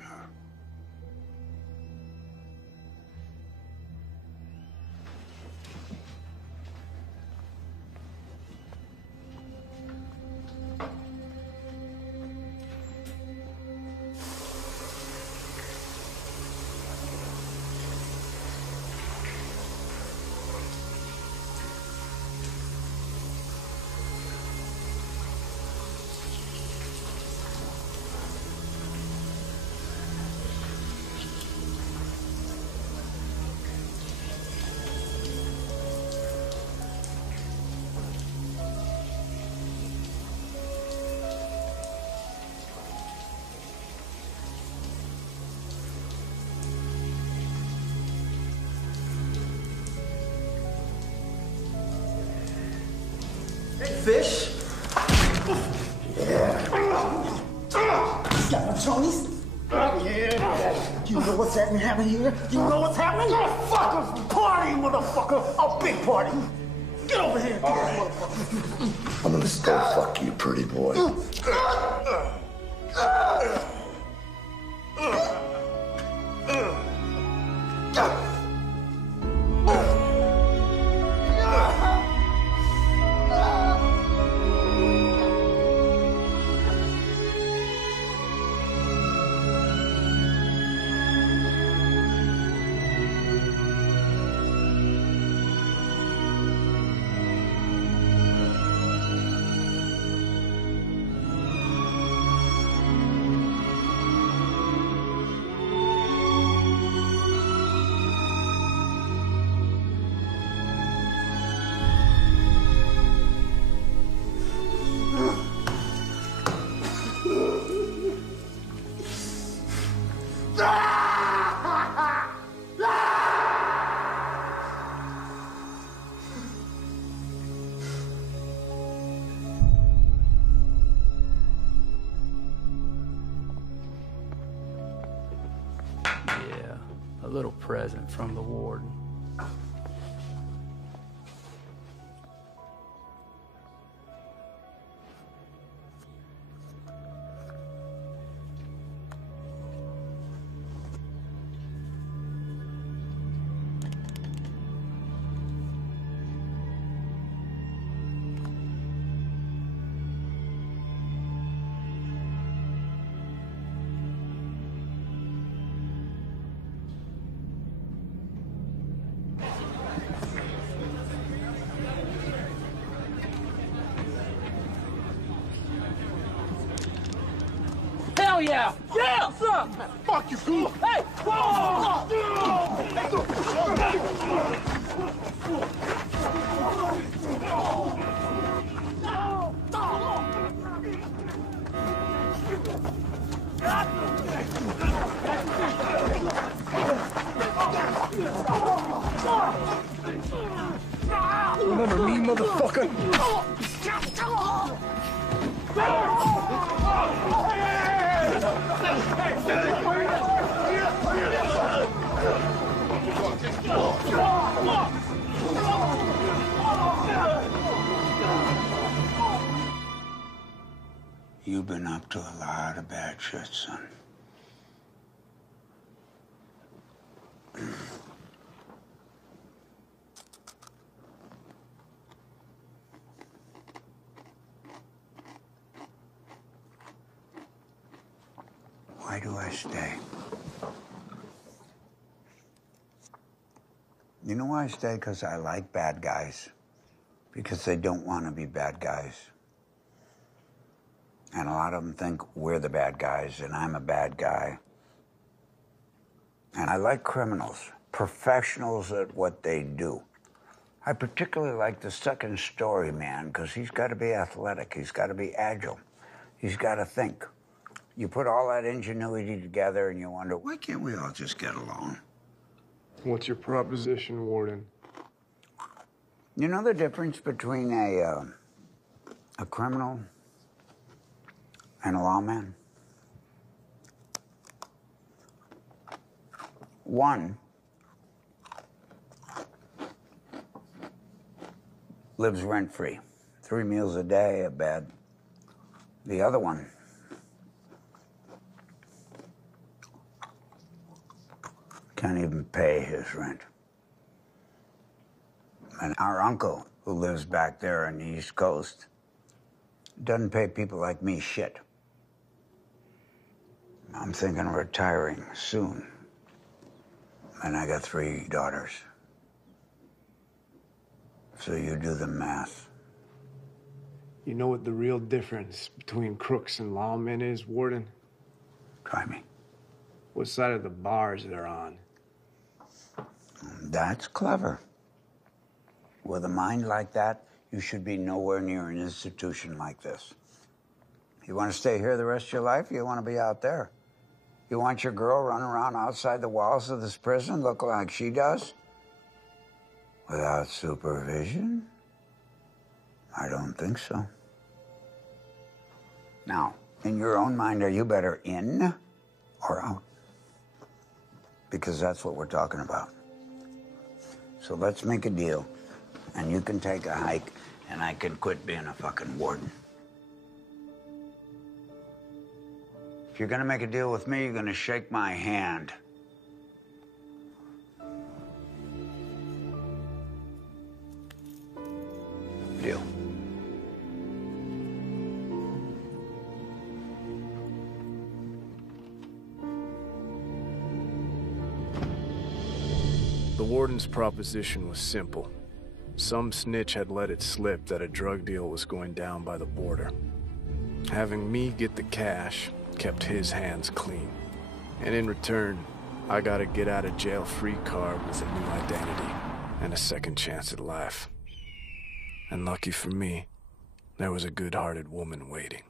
Fish? Yeah. Got my Tony's? Yeah. You know what's happening here? You know what's happening? Fuck party, motherfucker! A big party! Get over here! All right. I'm gonna still fuck you, pretty boy. A little present from the warden. Hell yeah! Yeah! What's up? Fuck you, fool! Hey! Whoa! Remember me, motherfucker? You've been up to a lot of bad shit, son. Why do I stay? You know why I stay? Because I like bad guys. Because they don't want to be bad guys. And a lot of them think we're the bad guys, and I'm a bad guy. And I like criminals, professionals at what they do. I particularly like the second story man because he's got to be athletic. He's got to be agile. He's got to think. You put all that ingenuity together and you wonder, why can't we all just get along? What's your proposition, Warden? You know the difference between a criminal and a lawman? One lives rent-free, 3 meals a day, a bed. The other one can't even pay his rent. And our uncle, who lives back there on the East Coast, doesn't pay people like me shit. I'm thinking of retiring soon. And I got 3 daughters. So you do the math. You know what the real difference between crooks and lawmen is, Warden? Try me. What side of the bars they're on. That's clever. With a mind like that, you should be nowhere near an institution like this. You want to stay here the rest of your life, or you want to be out there? You want your girl running around outside the walls of this prison looking like she does? Without supervision? I don't think so. Now, in your own mind, are you better in or out? Because that's what we're talking about. So let's make a deal, and you can take a hike, and I can quit being a fucking warden. If you're gonna make a deal with me, you're gonna shake my hand. Deal. The warden's proposition was simple. Some snitch had let it slip that a drug deal was going down by the border. Having me get the cash kept his hands clean. And in return, I got a get-out-of-jail-free card with a new identity and a second chance at life. And lucky for me, there was a good-hearted woman waiting.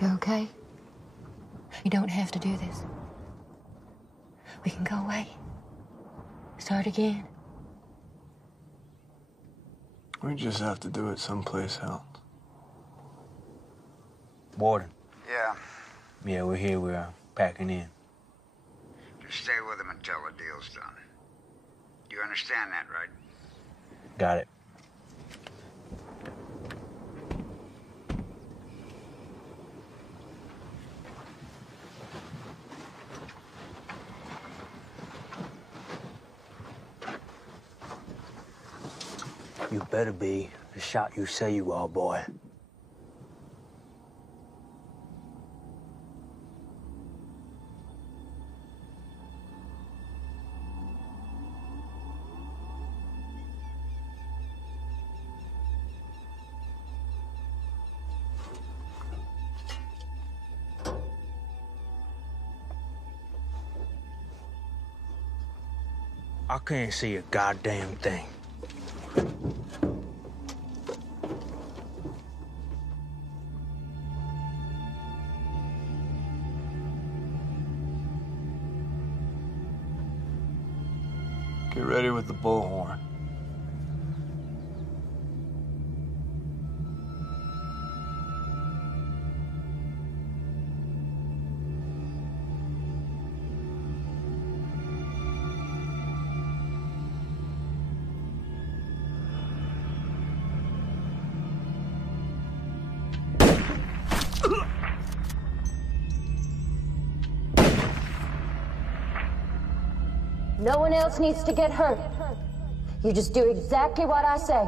You okay? You don't have to do this. We can go away. Start again. We just have to do it someplace else. Warden. Yeah. Yeah, we're here. We're packing in. Just stay with him until the deal's done. You understand that, right? Got it. You better be the shot you say you are, boy. I can't see a goddamn thing. Get ready with the bullhorn. No one else needs to get hurt. You just do exactly what I say.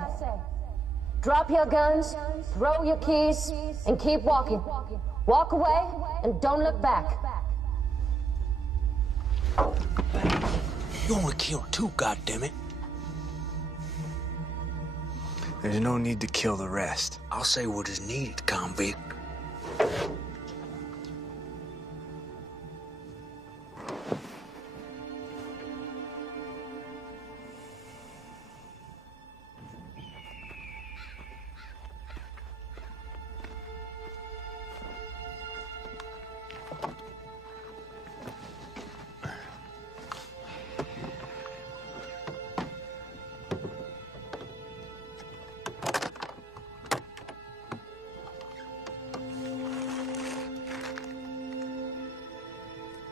Drop your guns, throw your keys, and keep walking. Walk away and don't look back. You only killed 2, goddammit. There's no need to kill the rest. I'll say what is needed, convict.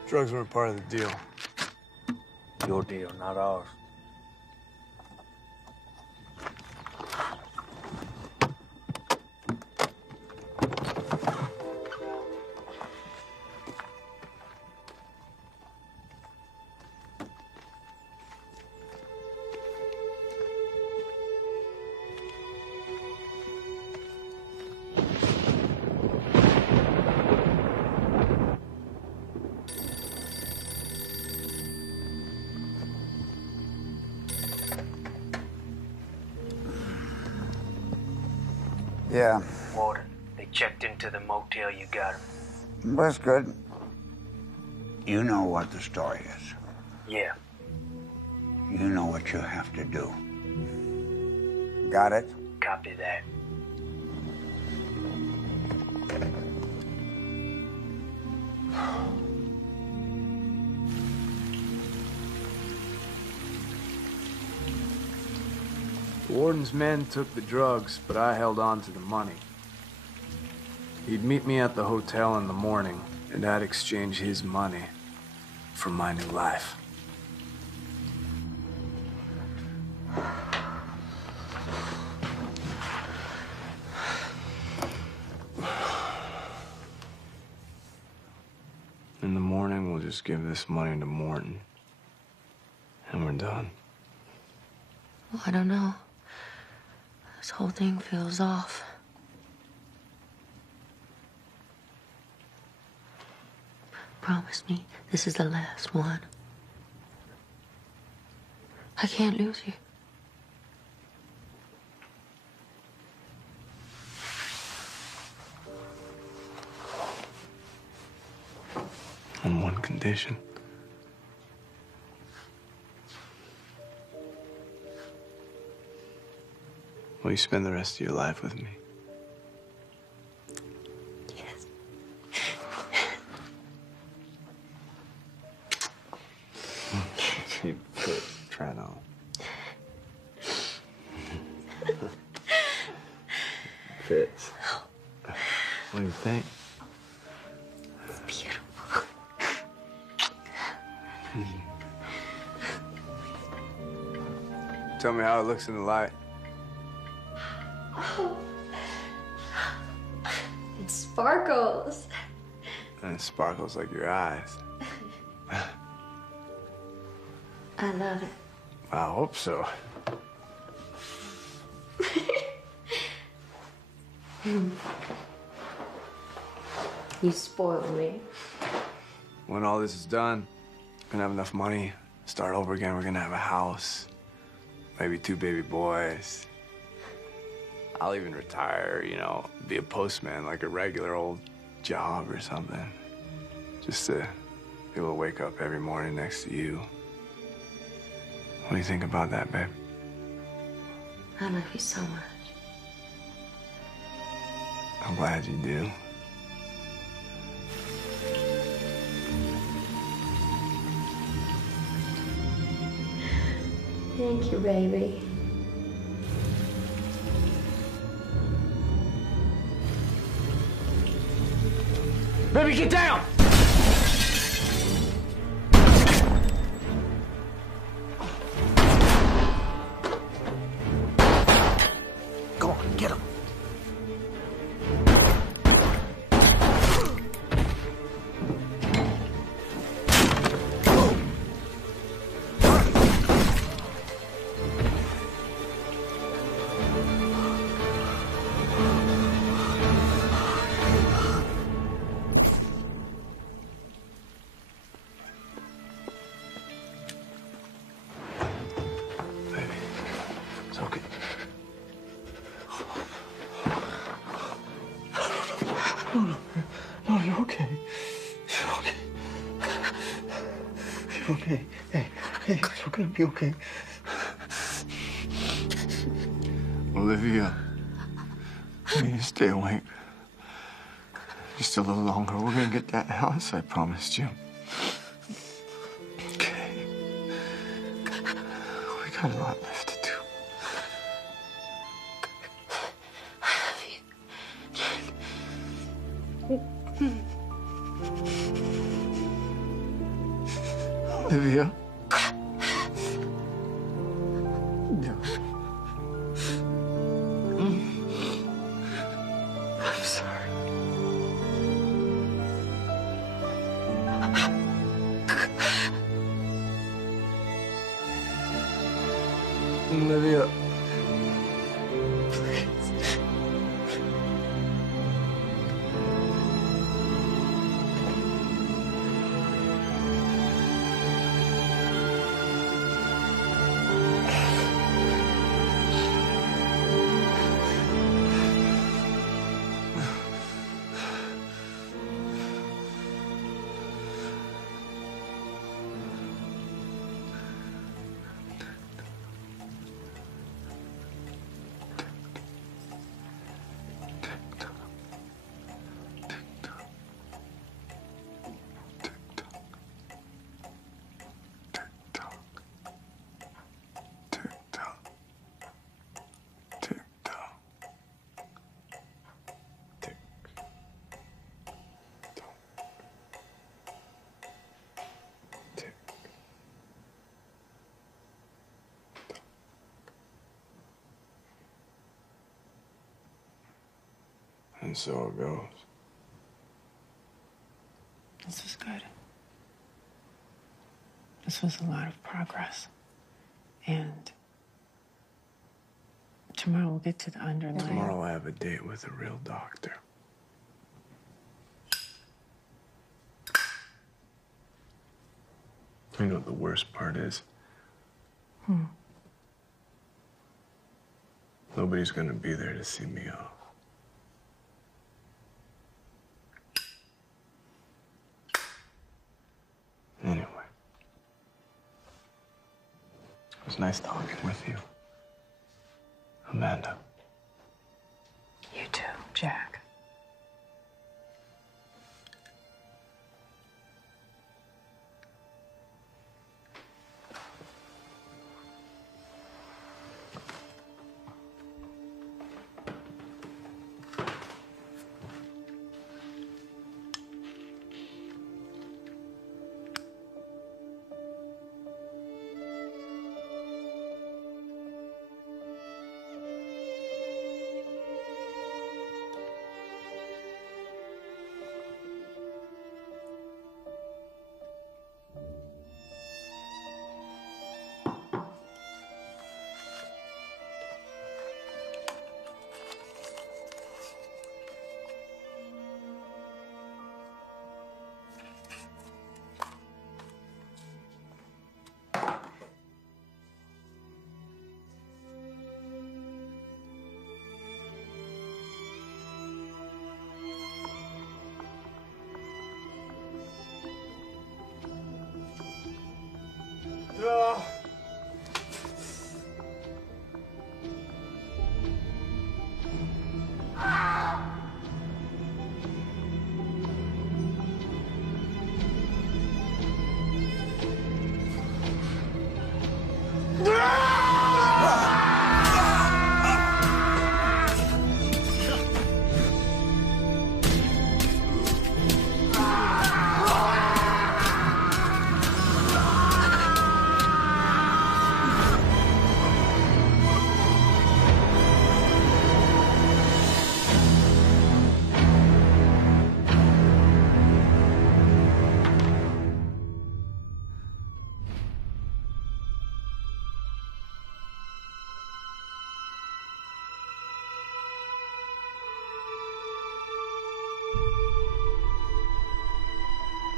Drugs weren't part of the deal. Your deal, not ours. Yeah. Warden, they checked into the motel you got him. That's good. You know what the story is. Yeah. You know what you have to do. Got it? Copy that. The warden's men took the drugs, but I held on to the money. He'd meet me at the hotel in the morning, and I'd exchange his money for my new life. In the morning, we'll just give this money to Morton, and we're done. Well, I don't know. This whole thing feels off. Promise me this is the last one. I can't lose you. On one condition. Will you spend the rest of your life with me? Yes. You quit trying on. Fits. What do you think? It's beautiful. Tell me how it looks in the light. It sparkles. And it sparkles like your eyes. I love it. I hope so. You spoiled me. When all this is done, we're gonna have enough money, start over again. We're gonna have a house, maybe 2 baby boys. I'll even retire, you know, be a postman, like a regular old job or something. Just to be able to wake up every morning next to you. What do you think about that, babe? I love you so much. I'm glad you do. Thank you, baby. Baby, get down! Go on, get him. It's okay. No, you're okay. You're okay. You're okay. Hey, it's okay. Be okay. Olivia, you need to stay awake. Just a little longer. We're gonna get that house I promised you. Okay. We got a lot left to do. Livia. I'm sorry. Livia. And so it goes. This was good. This was a lot of progress. And tomorrow we'll get to the underlying. Tomorrow I have a date with a real doctor. You know what the worst part is? Nobody's gonna be there to see me off. Anyway, it was nice talking with you, Amanda. You too, Jack.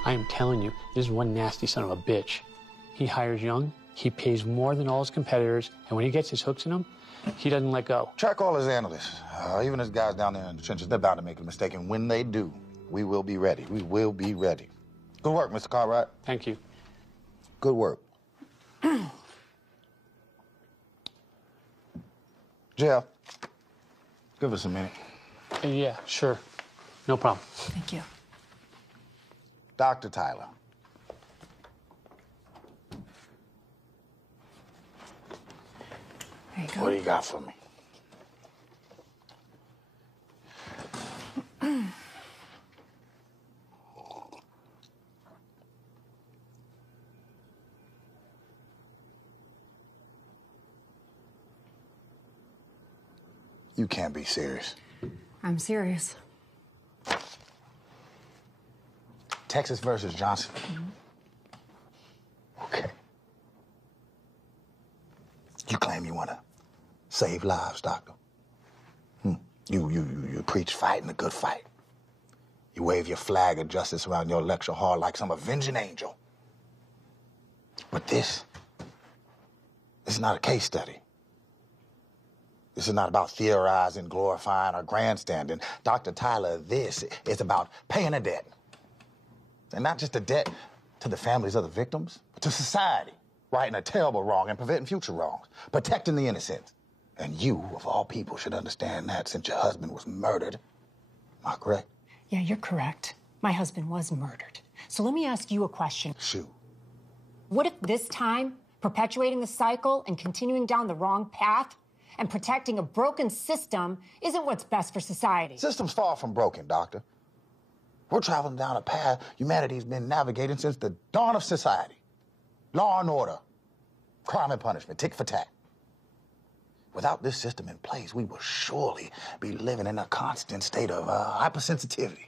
I am telling you, this is one nasty son of a bitch. He hires young, he pays more than all his competitors, and when he gets his hooks in them, he doesn't let go. Track all his analysts, even his guys down there in the trenches. They're bound to make a mistake, and when they do, we will be ready. We will be ready. Good work, Mr. Cartwright. Thank you. Good work. Jeff, give us a minute. Yeah, sure. No problem. Thank you. Dr. Tyler. There you go. What do you got for me? You can't be serious. I'm serious. Texas versus Johnson. Okay. You claim you want to save lives, doctor. You preach fighting a good fight. You wave your flag of justice around your lecture hall like some avenging angel. But this is not a case study. This is not about theorizing, glorifying, or grandstanding. Dr. Tyler, this is about paying a debt. And not just a debt to the families of the victims, but to society, righting a terrible wrong and preventing future wrongs, protecting the innocent. And you, of all people, should understand that since your husband was murdered. Am I correct? Yeah, you're correct. My husband was murdered. So let me ask you a question. Shoot. What if this time, perpetuating the cycle and continuing down the wrong path and protecting a broken system isn't what's best for society? System's far from broken, doctor. We're traveling down a path humanity's been navigating since the dawn of society. Law and order, crime and punishment, tick for tack. Without this system in place, we will surely be living in a constant state of hypersensitivity.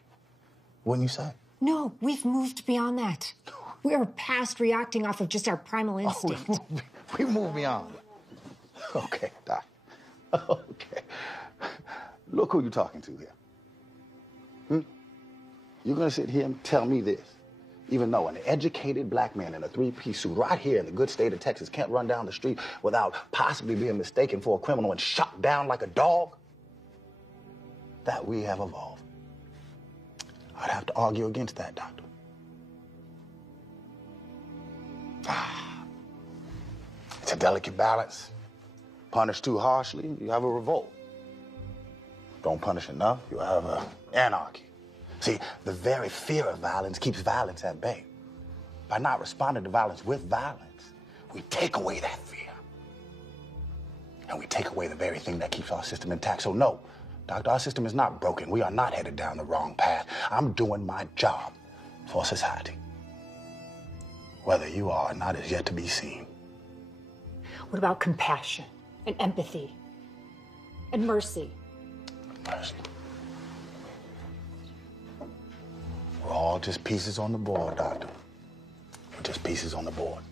Wouldn't you say? No, we've moved beyond that. We are past reacting off of just our primal instinct. We moved beyond. Okay, Doc. Okay. Look who you're talking to here. You're gonna sit here and tell me this, even though an educated black man in a three-piece suit right here in the good state of Texas can't run down the street without possibly being mistaken for a criminal and shot down like a dog? That we have evolved. I'd have to argue against that, doctor. It's a delicate balance. Punish too harshly, you have a revolt. Don't punish enough, you have anarchy. See, the very fear of violence keeps violence at bay. By not responding to violence with violence, we take away that fear. And we take away the very thing that keeps our system intact. So no, doctor, our system is not broken. We are not headed down the wrong path. I'm doing my job for society. Whether you are or not is yet to be seen. What about compassion and empathy and mercy? Mercy. We're all just pieces on the board, doctor. We're just pieces on the board.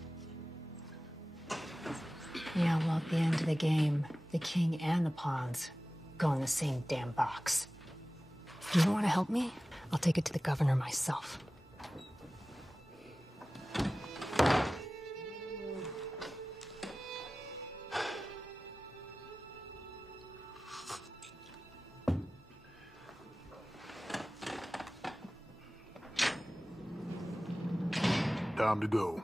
Yeah, well, at the end of the game, the king and the pawns go in the same damn box. You don't want to help me? I'll take it to the governor myself. Time to go.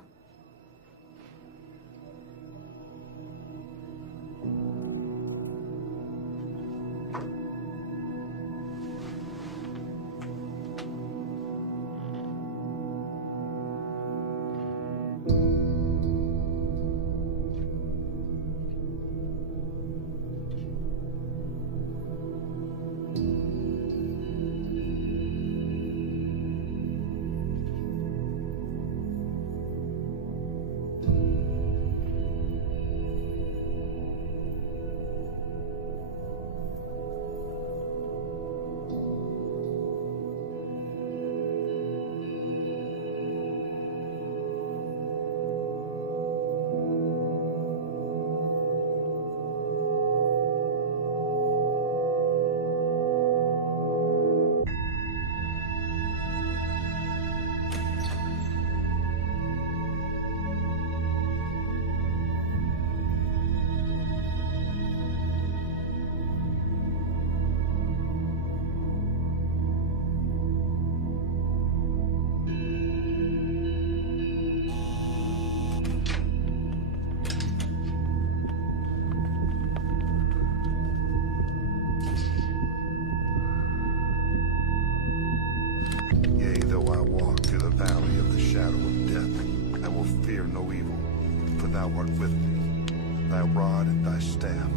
thou art with me. Thy rod and thy staff,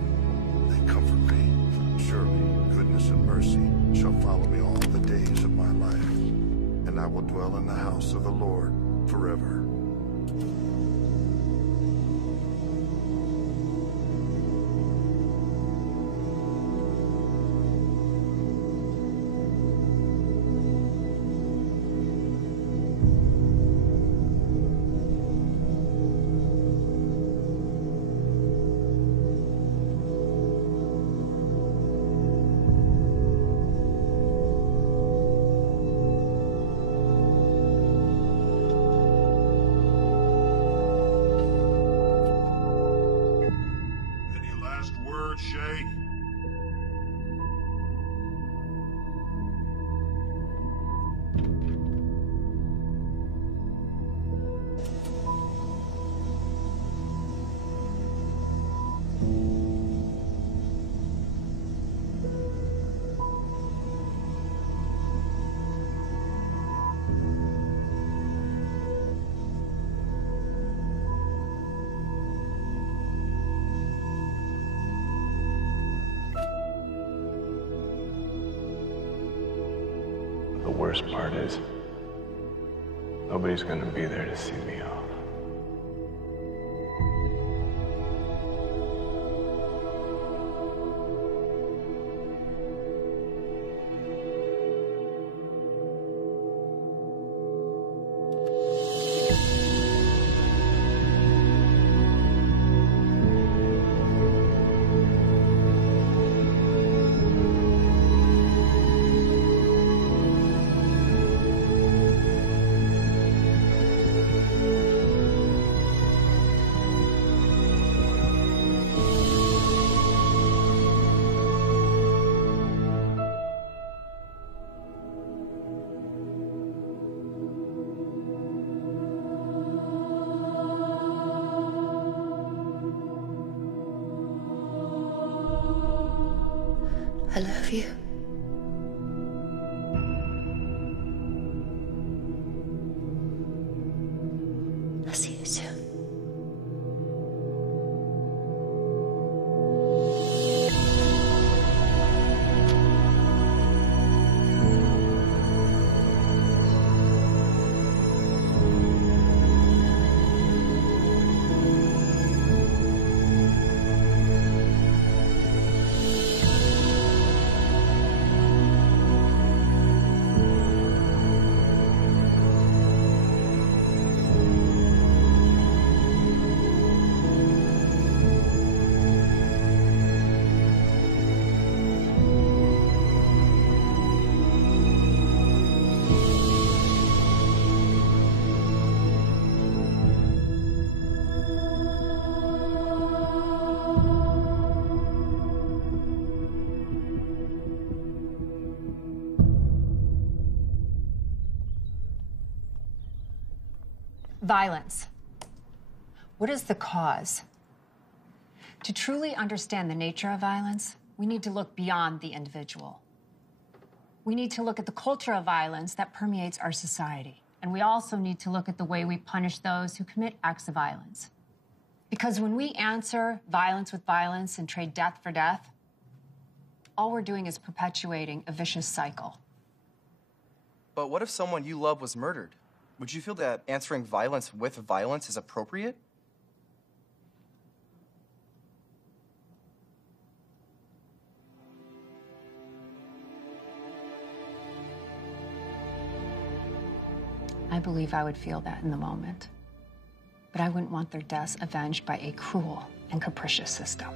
they comfort me. Surely goodness and mercy shall follow me all the days of my life, and I will dwell in the house of the Lord forever. worst part is, nobody's gonna be there to see me off. I love you. I'll see you soon. Violence. What is the cause? To truly understand the nature of violence, we need to look beyond the individual. We need to look at the culture of violence that permeates our society. And we also need to look at the way we punish those who commit acts of violence. Because when we answer violence with violence and trade death for death, all we're doing is perpetuating a vicious cycle. But what if someone you love was murdered? Would you feel that answering violence with violence is appropriate? I believe I would feel that in the moment. But I wouldn't want their deaths avenged by a cruel and capricious system.